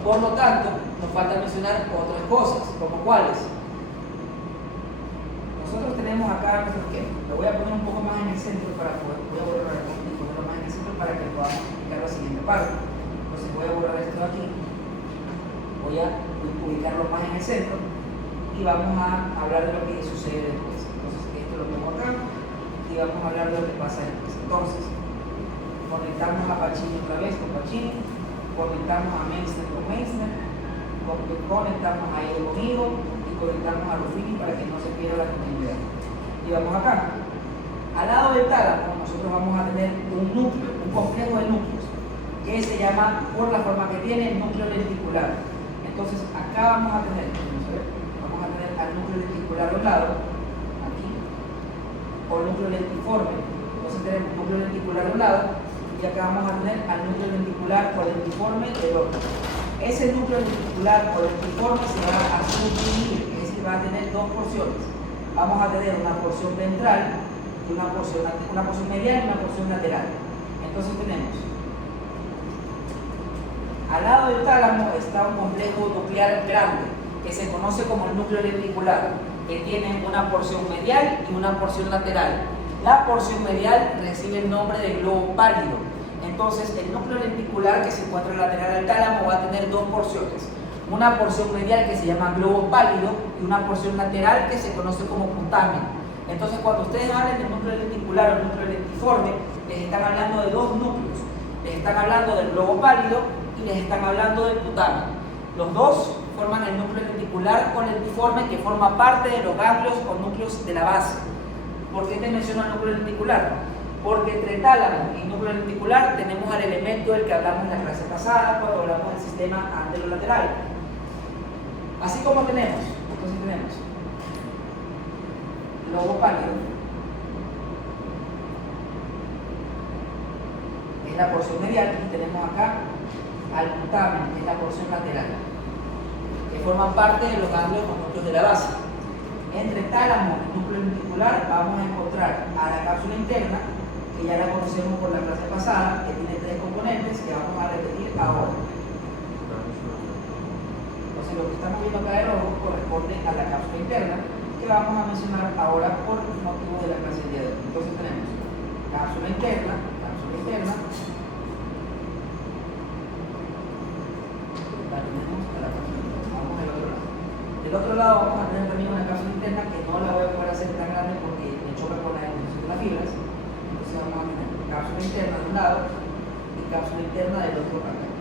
Por lo tanto, nos falta mencionar otras cosas, como cuáles. Nosotros tenemos acá nuestro esquema. Lo voy a poner un poco más en el centro para poder, voy a borrar y ponerlo más en el centro para que podamos explicar la siguiente parte. Entonces voy a borrar esto de aquí, voy a ubicarlo más en el centro y vamos a hablar de lo que sucede después. Entonces esto lo pongo acá y vamos a hablar de lo que pasa después. Entonces, conectamos a Pacini otra vez con Pacini, conectamos a Meissner con Meissner, conectamos a Ido con Ido y conectamos a Ruffini para que no se pierda la continuidad. Y vamos acá. Al lado del tálamo nosotros vamos a tener un núcleo, un complejo de núcleos, que se llama, por la forma que tiene, el núcleo lenticular. Entonces acá vamos a tener al núcleo lenticular de un lado, aquí, o el núcleo lentiforme. Entonces tenemos el núcleo lenticular de un lado y acá vamos a tener al núcleo lenticular o lentiforme del otro. Ese núcleo lenticular o lentiforme se va a subdividir, es decir, va a tener dos porciones. Vamos a tener una porción ventral y una porción medial y una porción lateral. Entonces tenemos, al lado del tálamo está un complejo nuclear grande, que se conoce como el núcleo lenticular, que tiene una porción medial y una porción lateral. La porción medial recibe el nombre de globo pálido. Entonces, el núcleo lenticular que se encuentra lateral al tálamo va a tener dos porciones. Una porción medial que se llama globo pálido y una porción lateral que se conoce como putamen. Entonces, cuando ustedes hablan del núcleo lenticular o el núcleo lentiforme, les están hablando de dos núcleos. Les están hablando del globo pálido y les están hablando del putamen. Los dos forman el núcleo lenticular o lentiforme, que forma parte de los ganglios o núcleos de la base. ¿Por qué te menciono el núcleo lenticular? Porque entre tálamo y núcleo lenticular tenemos al elemento del que hablamos en la clase pasada cuando hablamos del sistema anterolateral. Así como tenemos, entonces tenemos lobo pálido, es la porción medial, y tenemos acá al putamen, que es la porción lateral, que forman parte de los ganglios o núcleos de la base. Entre tálamo y núcleo lenticular vamos a encontrar a la cápsula interna, que ya la conocemos por la clase pasada, que tiene tres componentes que vamos a repetir ahora. Entonces lo que estamos viendo acá de rojo corresponde a la cápsula interna, que vamos a mencionar ahora por motivo de la clase del día de hoy. Entonces tenemos cápsula interna, del otro lado vamos a tener también una cápsula interna que no la voy a poder hacer tan grande porque me choca con la definición de las fibras. Entonces vamos a tener cápsula interna de un lado y cápsula interna del otro lado.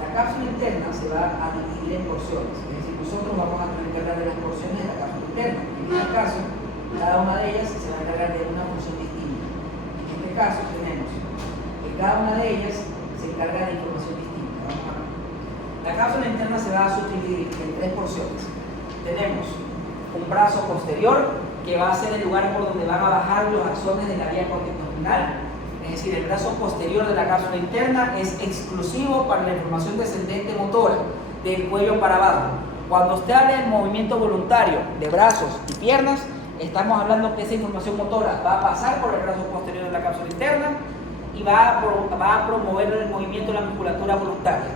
La cápsula interna se va a dividir en porciones, es decir, nosotros vamos a tener que hablar de las porciones de la cápsula interna. En este caso, cada una de ellas se va a encargar de una función distinta. En este caso tenemos que cada una de ellas se encarga de información distinta. La cápsula interna se va a subdividir en tres porciones. Tenemos un brazo posterior, que va a ser el lugar por donde van a bajar los axones de la vía corticospinal. Es decir, el brazo posterior de la cápsula interna es exclusivo para la información descendente motora, del cuello para abajo. Cuando usted habla del movimiento voluntario de brazos y piernas, estamos hablando que esa información motora va a pasar por el brazo posterior de la cápsula interna y va a promover el movimiento de la musculatura voluntaria.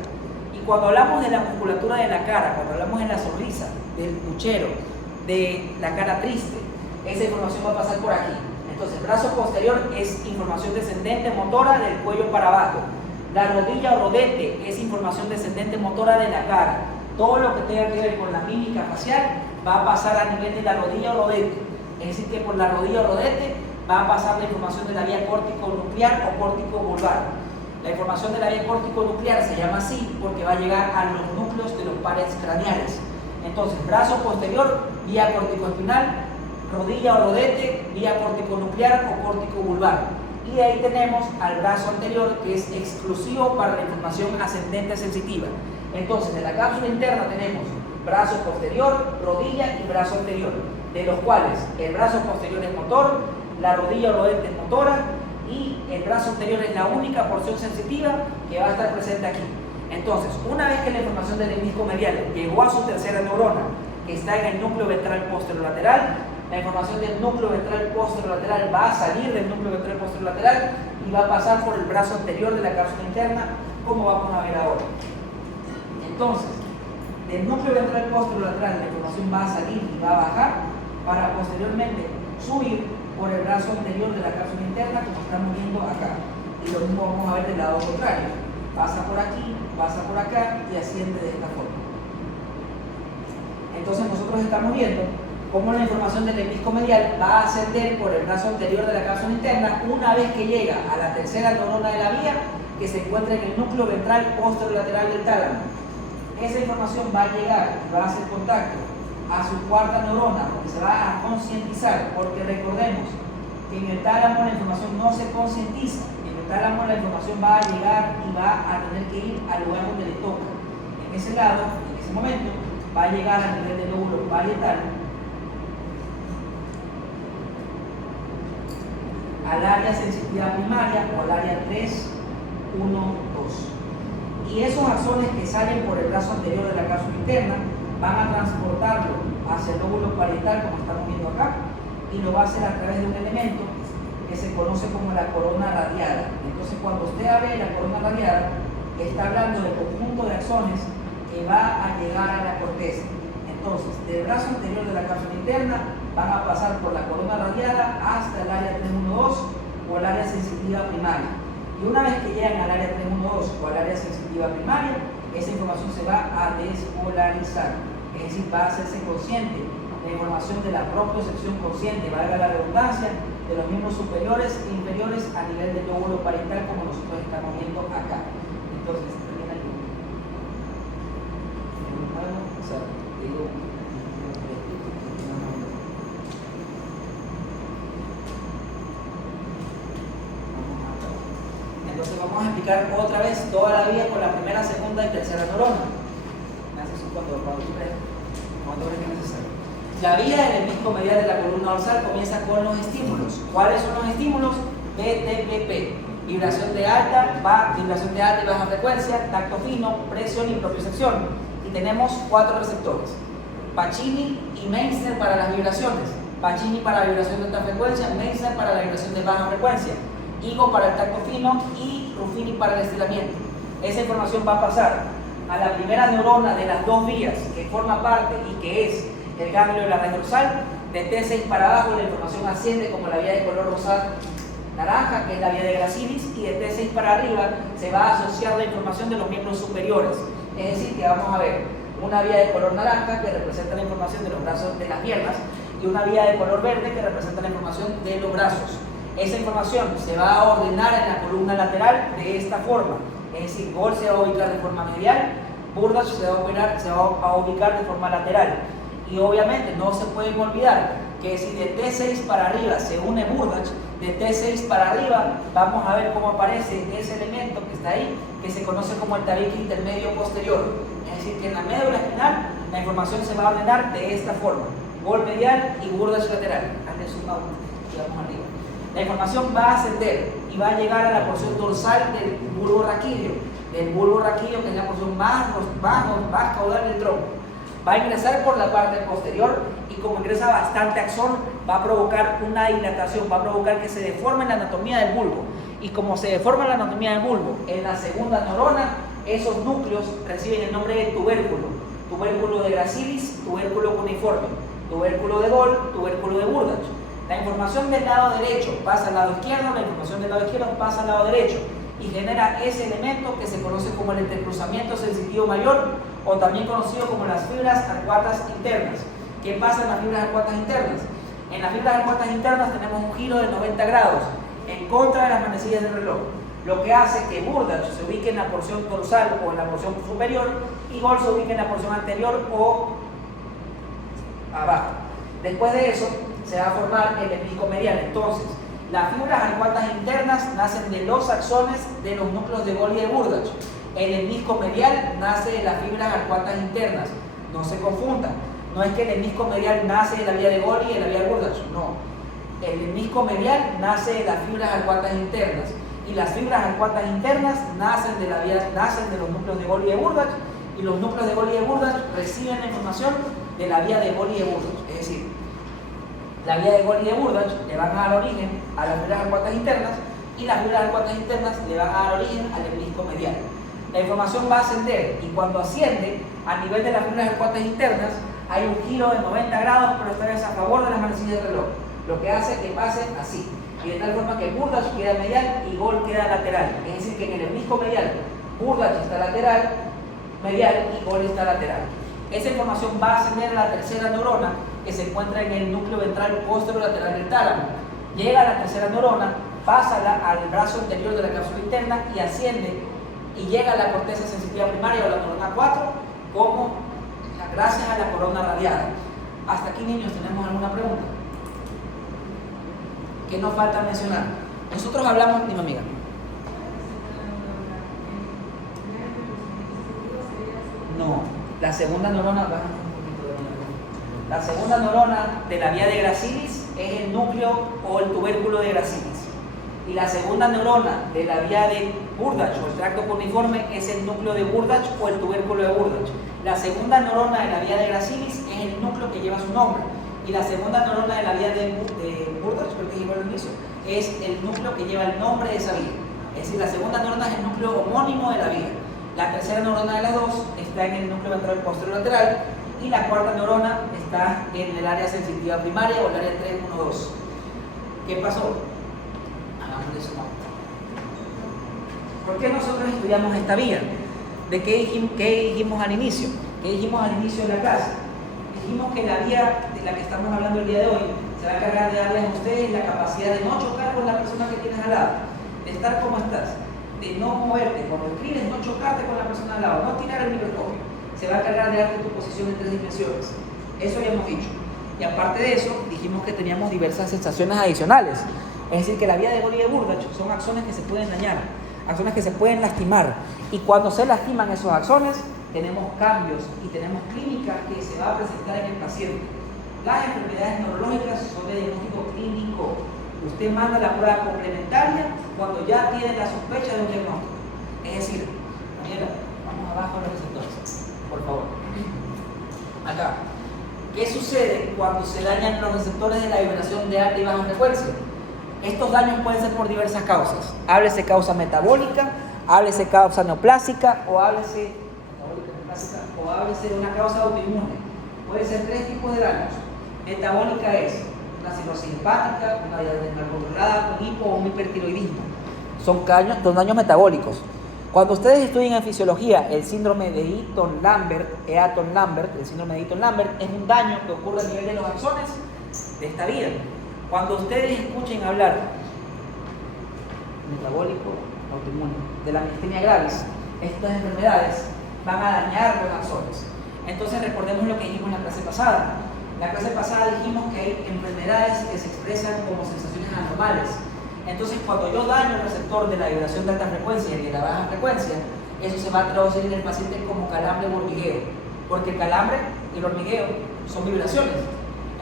cuando hablamos de la musculatura de la cara, cuando hablamos de la sonrisa, del puchero, de la cara triste, esa información va a pasar por aquí. Entonces, brazo posterior es información descendente motora del cuello para abajo. La rodilla o rodete es información descendente motora de la cara. Todo lo que tenga que ver con la mímica facial va a pasar a nivel de la rodilla o rodete. Es decir, que por la rodilla o rodete va a pasar la información de la vía córtico-nuclear o córtico-vulvar. La información de la vía córtico-nuclear se llama así porque va a llegar a los núcleos de los pares craneales. Entonces, brazo posterior, vía córtico-espinal, rodilla o rodete, vía córtico-nuclear o córtico-vulvar. Y de ahí tenemos al brazo anterior, que es exclusivo para la información ascendente sensitiva. Entonces, en la cápsula interna tenemos brazo posterior, rodilla y brazo anterior, de los cuales el brazo posterior es motor, la rodilla o rodete es motora y el brazo anterior es la única porción sensitiva que va a estar presente aquí. Entonces, una vez que la información del hemisco medial llegó a su tercera neurona, que está en el núcleo ventral posterolateral, la información del núcleo ventral posterolateral va a salir del núcleo ventral posterolateral y va a pasar por el brazo anterior de la cápsula interna, como vamos a ver ahora. Entonces, del núcleo ventral posterolateral la información va a salir y va a bajar para posteriormente subir por el brazo anterior de la cápsula interna, como estamos viendo acá. Y lo mismo vamos a ver del lado contrario. Pasa por aquí, pasa por acá y asciende de esta forma. Entonces nosotros estamos viendo cómo la información del hemisco medial va a ascender por el brazo anterior de la cápsula interna una vez que llega a la tercera neurona de la vía, que se encuentra en el núcleo ventral posterolateral del tálamo. Esa información va a llegar y va a hacer contacto a su cuarta neurona, donde se va a concientizar, porque recordemos que en el tálamo la información no se concientiza. En el tálamo la información va a llegar y va a tener que ir al lugar donde le toca. En ese lado, en ese momento, va a llegar a nivel del lóbulo parietal, al área sensitiva primaria o al área 3, 1, 2. Y esos axones que salen por el brazo anterior de la cápsula interna van a transportarlo hacia el lóbulo parietal, como estamos viendo acá, y lo va a hacer a través de un elemento que se conoce como la corona radiada. Entonces, cuando usted hable de la corona radiada, está hablando del conjunto de axones que va a llegar a la corteza. Entonces, del brazo anterior de la cápsula interna van a pasar por la corona radiada hasta el área 312 o el área sensitiva primaria. Y una vez que llegan al área 312 o al área sensitiva primaria, esa información se va a despolarizar. Es decir, va a hacerse consciente la información de la propiocepción consciente, valga la redundancia, de los miembros superiores e inferiores a nivel del lóbulo parietal, como nosotros estamos viendo acá. Entonces, también hay Entonces vamos a explicar otra vez toda la vía con la primera, segunda y tercera neurona. Cuando es necesario. La vía del hemisco medial de la columna dorsal comienza con los estímulos. ¿Cuáles son los estímulos? BTPP. Vibración de alta y baja frecuencia, tacto fino, presión y propiocepción. Y tenemos 4 receptores. Pacini y Meissner para las vibraciones. Pacini para la vibración de alta frecuencia, Meissner para la vibración de baja frecuencia. Higo para el tacto fino y Ruffini para el estiramiento. Esa información va a pasar a la primera neurona de las 2 vías que forma parte y que es el ganglio de la red dorsal. De T6 para abajo la información asciende como la vía de color rosado naranja, que es la vía de Gracilis, y de T6 para arriba se va a asociar la información de los miembros superiores. Es decir, que vamos a ver una vía de color naranja que representa la información de los brazos de las piernas y una vía de color verde que representa la información de los brazos. Esa información se va a ordenar en la columna lateral de esta forma. Es decir, Gol se va a ubicar de forma medial, Burdach se va a ubicar de forma lateral. Y obviamente no se pueden olvidar que si de T6 para arriba se une Burdach, de T6 para arriba vamos a ver cómo aparece ese elemento que está ahí, que se conoce como el tabique intermedio posterior. Es decir, que en la médula espinal la información se va a ordenar de esta forma. Gol medial y Burdach lateral. Hazle zoom out y vamos arriba. La información va a ascender y va a llegar a la porción dorsal del bulbo raquídeo, que es la porción más caudal del tronco. Va a ingresar por la parte posterior y como ingresa bastante axón, va a provocar una dilatación, va a provocar que se deforme la anatomía del bulbo. Y como se deforma la anatomía del bulbo en la segunda neurona, esos núcleos reciben el nombre de tubérculo. Tubérculo de Gracilis, tubérculo cuneiforme, tubérculo de Gol, tubérculo de Burdach. La información del lado derecho pasa al lado izquierdo, la información del lado izquierdo pasa al lado derecho y genera ese elemento que se conoce como el entrecruzamiento sensitivo mayor o también conocido como las fibras arcuatas internas. ¿Qué pasa en las fibras arcuatas internas? En las fibras arcuatas internas tenemos un giro de 90 grados en contra de las manecillas del reloj, lo que hace que Burdach se ubique en la porción dorsal o en la porción superior y Gol se ubique en la porción anterior o abajo. Después de eso se va a formar el hemisco medial. Entonces, las fibras arcuatas internas nacen de los axones de los núcleos de Gol y de Burdach. El hemisco medial nace de las fibras arcuatas internas. No se confundan. No es que el hemisco medial nace de la vía de Gol y de la vía de Burdach. No. El hemisco medial nace de las fibras arcuatas internas. Y las fibras arcuatas internas nacen de los núcleos de Gol y de Burdach. Y los núcleos de Gol y de Burdach reciben la información de la vía de Gol y de Burdach. Es decir, la vía de Gol y de Burdach le van a dar origen a las fibras arcuatas internas y las fibras arcuatas internas le van a dar origen al hemisco medial. La información va a ascender y cuando asciende a nivel de las fibras arcuatas internas hay un giro de 90 grados, pero esta vez a favor de las manecillas del reloj, lo que hace que pase así, y de tal forma que Burdach queda medial y Gol queda lateral. Es decir, que en el hemisco medial Burdach está lateral, medial y Gol está lateral. Esa información va a ascender a la tercera neurona que se encuentra en el núcleo ventral posterolateral del tálamo. Llega a la tercera neurona, pasa al brazo anterior de la cápsula interna y asciende y llega a la corteza sensitiva primaria o la neurona 4 gracias a la corona radiada. Hasta aquí, niños, ¿tenemos alguna pregunta? ¿Qué nos falta mencionar? Nosotros hablamos, dime amiga. No, la segunda neurona, la segunda neurona de la vía de Gracilis es el núcleo o el tubérculo de Gracilis. Y la segunda neurona de la vía de Burdach o el tracto cuneiforme es el núcleo de Burdach o el tubérculo de Burdach. La segunda neurona de la vía de Gracilis es el núcleo que lleva su nombre. Y la segunda neurona de la vía de Burdach, creo que es igual al inicio, es el núcleo que lleva el nombre de esa vía. Es decir, la segunda neurona es el núcleo homónimo de la vía. La tercera neurona de las dos está en el núcleo ventral posterolateral y la cuarta neurona está en el área sensitiva primaria o el área 312. ¿Qué pasó? Hagamos eso. ¿Por qué nosotros estudiamos esta vía? ¿De qué dijimos al inicio? ¿Qué dijimos al inicio de la clase? Dijimos que la vía de la que estamos hablando el día de hoy se va a encargar de darles a ustedes la capacidad de no chocar con la persona que tienes al lado, de estar como estás, de no moverte, cuando escribes no chocarte con la persona al lado, no tirar el microscopio. Se va a encargar de darte tu posición en 3 dimensiones. Eso ya hemos dicho. Y aparte de eso, dijimos que teníamos diversas sensaciones adicionales. Es decir, que la vía de Gol y de Burdach son axones que se pueden dañar, axones que se pueden lastimar. Y cuando se lastiman esos axones, tenemos cambios y tenemos clínica que se va a presentar en el paciente. Las enfermedades neurológicas son de diagnóstico clínico. Usted manda la prueba complementaria cuando ya tiene la sospecha de un diagnóstico. Es decir, Daniela, vamos abajo a los receptores, por favor. Acá. ¿Qué sucede cuando se dañan los receptores de la vibración de alta y baja frecuencia? Estos daños pueden ser por diversas causas. Háblese causa metabólica, háblese causa neoplásica o háblese de una causa autoinmune. Puede ser 3 tipos de daños. Metabólica es una cirrosis hepática, una diabetes mal controlada, un hipo o un hipertiroidismo. Son daños metabólicos. Cuando ustedes estudian en fisiología el síndrome de Eaton-Lambert, el síndrome de Eaton-Lambert es un daño que ocurre a nivel de los axones de esta vía. Cuando ustedes escuchen hablar metabólico, autoinmune, de la miastenia gravis, estas enfermedades van a dañar los axones. Entonces recordemos lo que dijimos en la clase pasada. En la clase pasada dijimos que hay enfermedades que se expresan como sensaciones anormales. Entonces cuando yo daño el receptor de la vibración de alta frecuencia y de la baja frecuencia, eso se va a traducir en el paciente como calambre o hormigueo, porque el calambre y el hormigueo son vibraciones.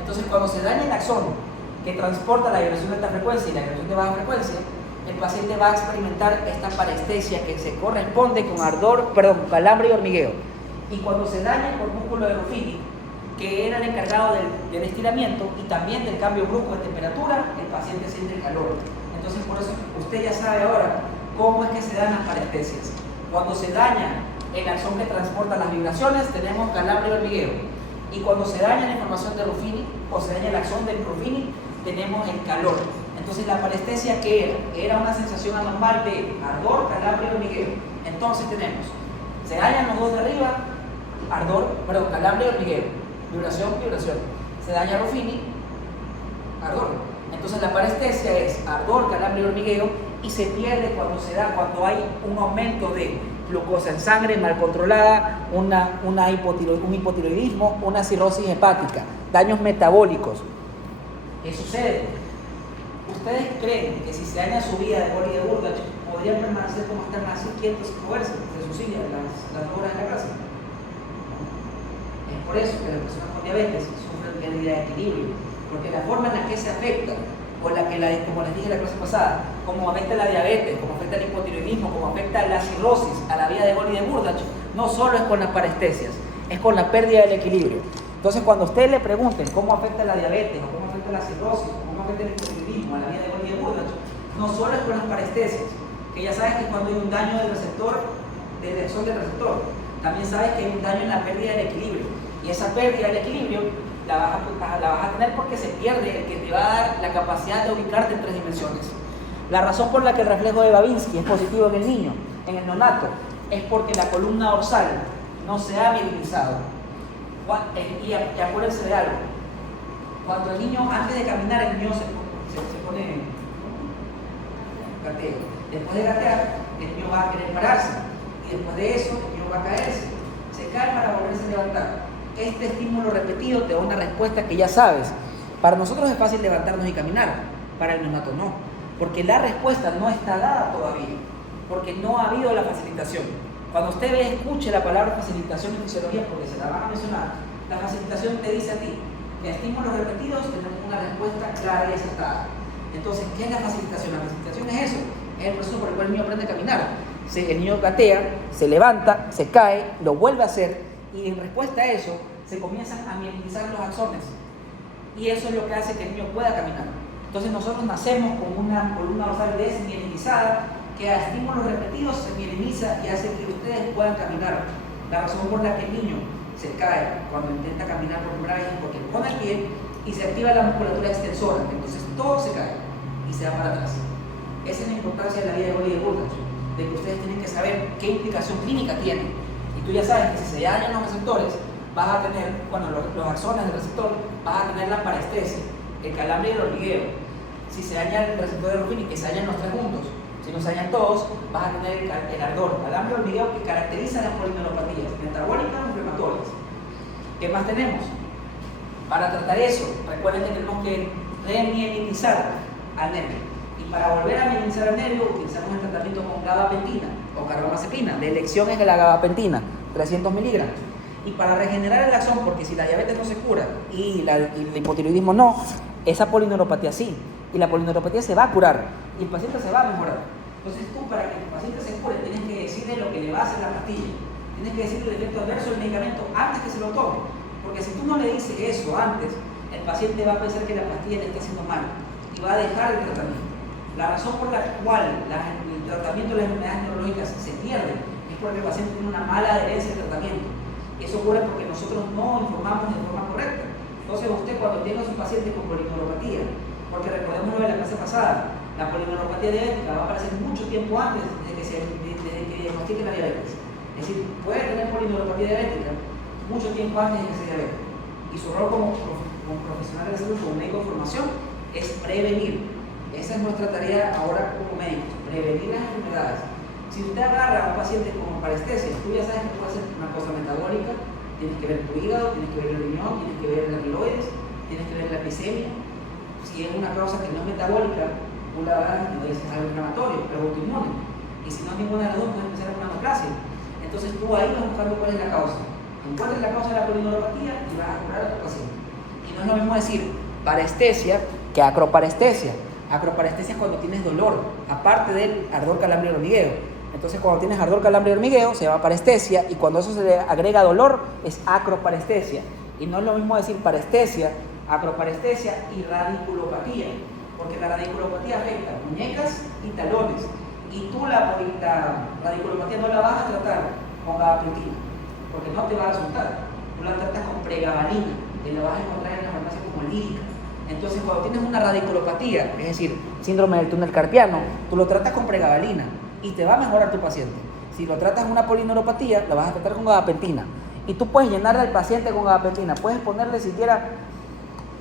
Entonces cuando se daña el axón que transporta la vibración de alta frecuencia y la vibración de baja frecuencia, el paciente va a experimentar esta parestesia que se corresponde con calambre y hormigueo. Y cuando se daña el músculo de Ruffini, que era el encargado del estiramiento y también del cambio brusco de temperatura, el paciente siente el calor. Entonces, por eso usted ya sabe ahora cómo es que se dan las parestesias. Cuando se daña el axón que transporta las vibraciones, tenemos calambre y hormigueo. Y cuando se daña la información de Ruffini, o se daña el axón de Ruffini, tenemos el calor. Entonces la parestesia, ¿qué era? Era una sensación anormal de ardor, calambre y hormigueo. Entonces tenemos, se dañan los dos de arriba, calambre y hormigueo, vibración. Se daña Ruffini, ardor. Entonces la parestesia es ardor, calambre y hormigueo, y se pierde cuando hay un aumento de glucosa en sangre mal controlada, un hipotiroidismo, una cirrosis hepática, daños metabólicos. ¿Qué sucede? ¿Ustedes creen que si se daña su vía de Bol y de Burdach podrían permanecer como están así quietos y moverse de su silla las horas en la casa? Es por eso que las personas con diabetes sufren pérdida de equilibrio, porque la forma en la que se afecta, o la que como les dije la clase pasada, como afecta la diabetes, como afecta el hipotiroidismo, como afecta la cirrosis a la vía de Bol y de Burdach, no solo es con las parestesias, es con la pérdida del equilibrio. Entonces, cuando ustedes le pregunten cómo afecta la diabetes, o cómo afecta la cirrosis, o cómo afecta el hipotiroidismo a la vía de Bol y de Burdach, no solo es con las parestesias, que ya sabes que cuando hay un daño del receptor, del axón del receptor, también sabes que hay un daño en la pérdida del equilibrio. Y esa pérdida del equilibrio la vas a tener porque se pierde el que te va a dar la capacidad de ubicarte en 3 dimensiones. La razón por la que el reflejo de Babinski es positivo en el niño, en el neonato, es porque la columna dorsal no se ha mineralizado. Y acuérdense de algo, cuando el niño, antes de caminar, el niño se pone gateo. Después de gatear, el niño va a querer pararse, y después de eso, el niño va a caerse. Se cae para volverse a levantar. Este estímulo repetido te da una respuesta que ya sabes. Para nosotros es fácil levantarnos y caminar, para el neonato no, porque la respuesta no está dada todavía, porque no ha habido la facilitación. Cuando usted escuche la palabra facilitación en fisiología, porque se la van a mencionar, la facilitación te dice a ti que a estímulos repetidos tenemos una respuesta clara y acertada. Entonces, ¿qué es la facilitación? La facilitación es eso, es el proceso por el cual el niño aprende a caminar. El niño gatea, se levanta, se cae, lo vuelve a hacer, y en respuesta a eso se comienzan a mielinizar los axones, y eso es lo que hace que el niño pueda caminar. Entonces nosotros nacemos con una columna dorsal desmielinizada que a estímulos repetidos se mieliniza y hace que ustedes puedan caminar. La razón por la que el niño se cae cuando intenta caminar por primera vez es porque pone el pie y se activa la musculatura extensora, entonces todo se cae y se va para atrás. Esa es la importancia de la vía de Bol y de Burdach, de que ustedes tienen que saber qué implicación clínica tiene. Y tú ya sabes que si se dañan los receptores, vas a tener, los axones del receptor, vas a tener la parestesia, el calambre y el hormigueo. Si se daña el receptor de Ruffini, que se dañan los 3 juntos, si no se dañan todos, vas a tener el ardor, calambre y hormigueo que caracterizan las polineuropatías metabólicas o inflamatorias. ¿Qué más tenemos? Para tratar eso, recuerden que tenemos que remielinizar al nervio. Y para volver a mielinizar al nervio, utilizamos el tratamiento con gabapentina o carbamazepina. La elección es de la gabapentina, 300 miligramos. Y para regenerar el axón, porque si la diabetes no se cura y el hipotiroidismo no, esa polineuropatía sí. Y la polineuropatía se va a curar y el paciente se va a mejorar. Entonces tú, para que el paciente se cure, tienes que decirle lo que le va a hacer la pastilla. Tienes que decirle el efecto adverso del medicamento antes que se lo tome. Porque si tú no le dices eso antes, el paciente va a pensar que la pastilla le está haciendo mal y va a dejar el tratamiento. La razón por la cual el tratamiento de las enfermedades neurológicas se pierde es porque el paciente tiene una mala adherencia al tratamiento. Y eso ocurre porque nosotros no informamos de forma correcta. Entonces usted, cuando tenga a su paciente con polineuropatía, porque recordemos lo de la clase pasada, la polineuropatía diabética va a aparecer mucho tiempo antes desde que diagnostique la diabetes. Es decir, puede tener polineuropatía diabética mucho tiempo antes de que sea diabético. Y su rol como profesional de la salud, como médico de formación, es prevenir. Esa es nuestra tarea ahora como médicos, prevenir las enfermedades. Si usted agarra a un paciente con parestesia, tú ya sabes que puede ser una cosa metabólica, tienes que ver tu hígado, tienes que ver el riñón, tienes que ver la tiroides, tienes que ver la glicemia. Si es una causa que no es metabólica, tú la vas y no dices algo inflamatorio, pero autoinmune. Y si no es ninguna de las dos, puedes empezar con una neoplasia. Entonces tú ahí vas buscando cuál es la causa. Encuentras la causa de la polineuropatía y vas a curar a tu paciente. Y no es lo mismo decir parestesia que acroparestesia. Acroparestesia es cuando tienes dolor, aparte del ardor, calambre y hormigueo. Entonces, cuando tienes ardor, calambre y hormigueo, se llama parestesia, y cuando eso se le agrega dolor, es acroparestesia. Y no es lo mismo decir parestesia, acroparestesia y radiculopatía, porque la radiculopatía afecta muñecas y talones. Y tú la radiculopatía no la vas a tratar con gabapentina, porque no te va a resultar. Tú la tratas con pregabalina, que la vas a encontrar en la farmacia como lírica. Entonces, cuando tienes una radiculopatía, es decir, síndrome del túnel carpiano, tú lo tratas con pregabalina y te va a mejorar tu paciente. Si lo tratas con una polineuropatía, la vas a tratar con gabapentina. Y tú puedes llenarle al paciente con gabapentina, puedes ponerle siquiera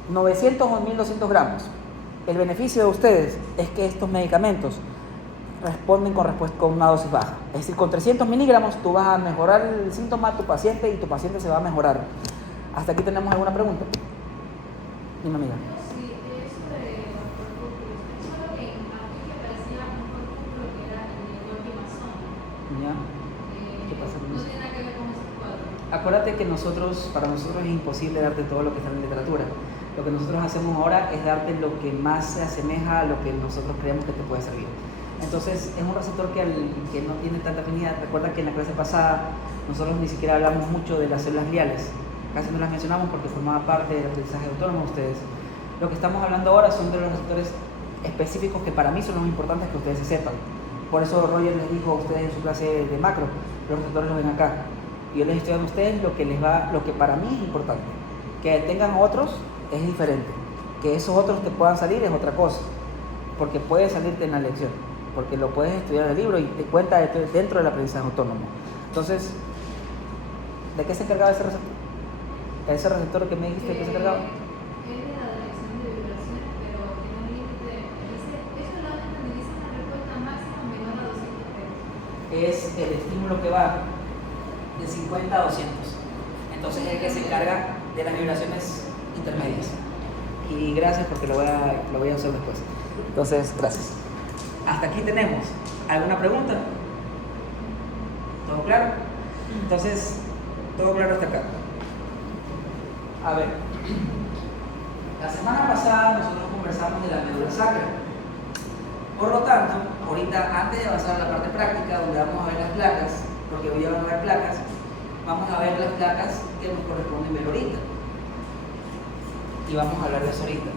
900 o 1200 gramos. El beneficio de ustedes es que estos medicamentos responden con una dosis baja. Es decir, con 300 miligramos tú vas a mejorar el síntoma de tu paciente y tu paciente se va a mejorar. ¿Hasta aquí tenemos alguna pregunta? Dime, amiga. Sí, eso de los corpúsculos, es solo que aquí que parecía un corpúsculo que era el Gortimazón. ¿Ya? ¿Qué pasa con No eso? tiene nada que ver con esos cuadros. Acuérdate que para nosotros es imposible darte todo lo que está en la literatura. Lo que nosotros hacemos ahora es darte lo que más se asemeja a lo que nosotros creemos que te puede servir. Entonces, es un receptor que no tiene tanta afinidad. Recuerda que en la clase pasada nosotros ni siquiera hablamos mucho de las células gliales. Casi no las mencionamos porque formaba parte del aprendizaje autónomo de ustedes. Lo que estamos hablando ahora son de los receptores específicos que para mí son los importantes que ustedes se sepan. Por eso Roger les dijo a ustedes en su clase de macro, los receptores los ven acá. Y yo les estoy dando a ustedes lo que para mí es importante. Que tengan otros es diferente. Que esos otros te puedan salir es otra cosa. Porque puede salirte en la lección. Porque lo puedes estudiar en el libro y te cuenta dentro del aprendizaje autónomo. Entonces, ¿de qué se encargaba ese receptor? ¿Ese receptor que me dijiste que se encargaba? Es de la dirección de vibraciones, pero tiene un límite. Eso lo dice una respuesta máxima menor a 200 Hz. Es el estímulo que va de 50 a 200. Entonces es el que se encarga de las vibraciones intermedias. Y gracias porque lo voy a usar después. Entonces, gracias. Hasta aquí tenemos. ¿Alguna pregunta? ¿Todo claro? Entonces, todo claro hasta acá. A ver, la semana pasada nosotros conversamos de la médula sacra. Por lo tanto, ahorita antes de avanzar a la parte práctica, donde vamos a ver las placas, porque hoy ya van a ver placas, vamos a ver las placas que nos corresponden ver ahorita. Y vamos a hablar de eso ahorita.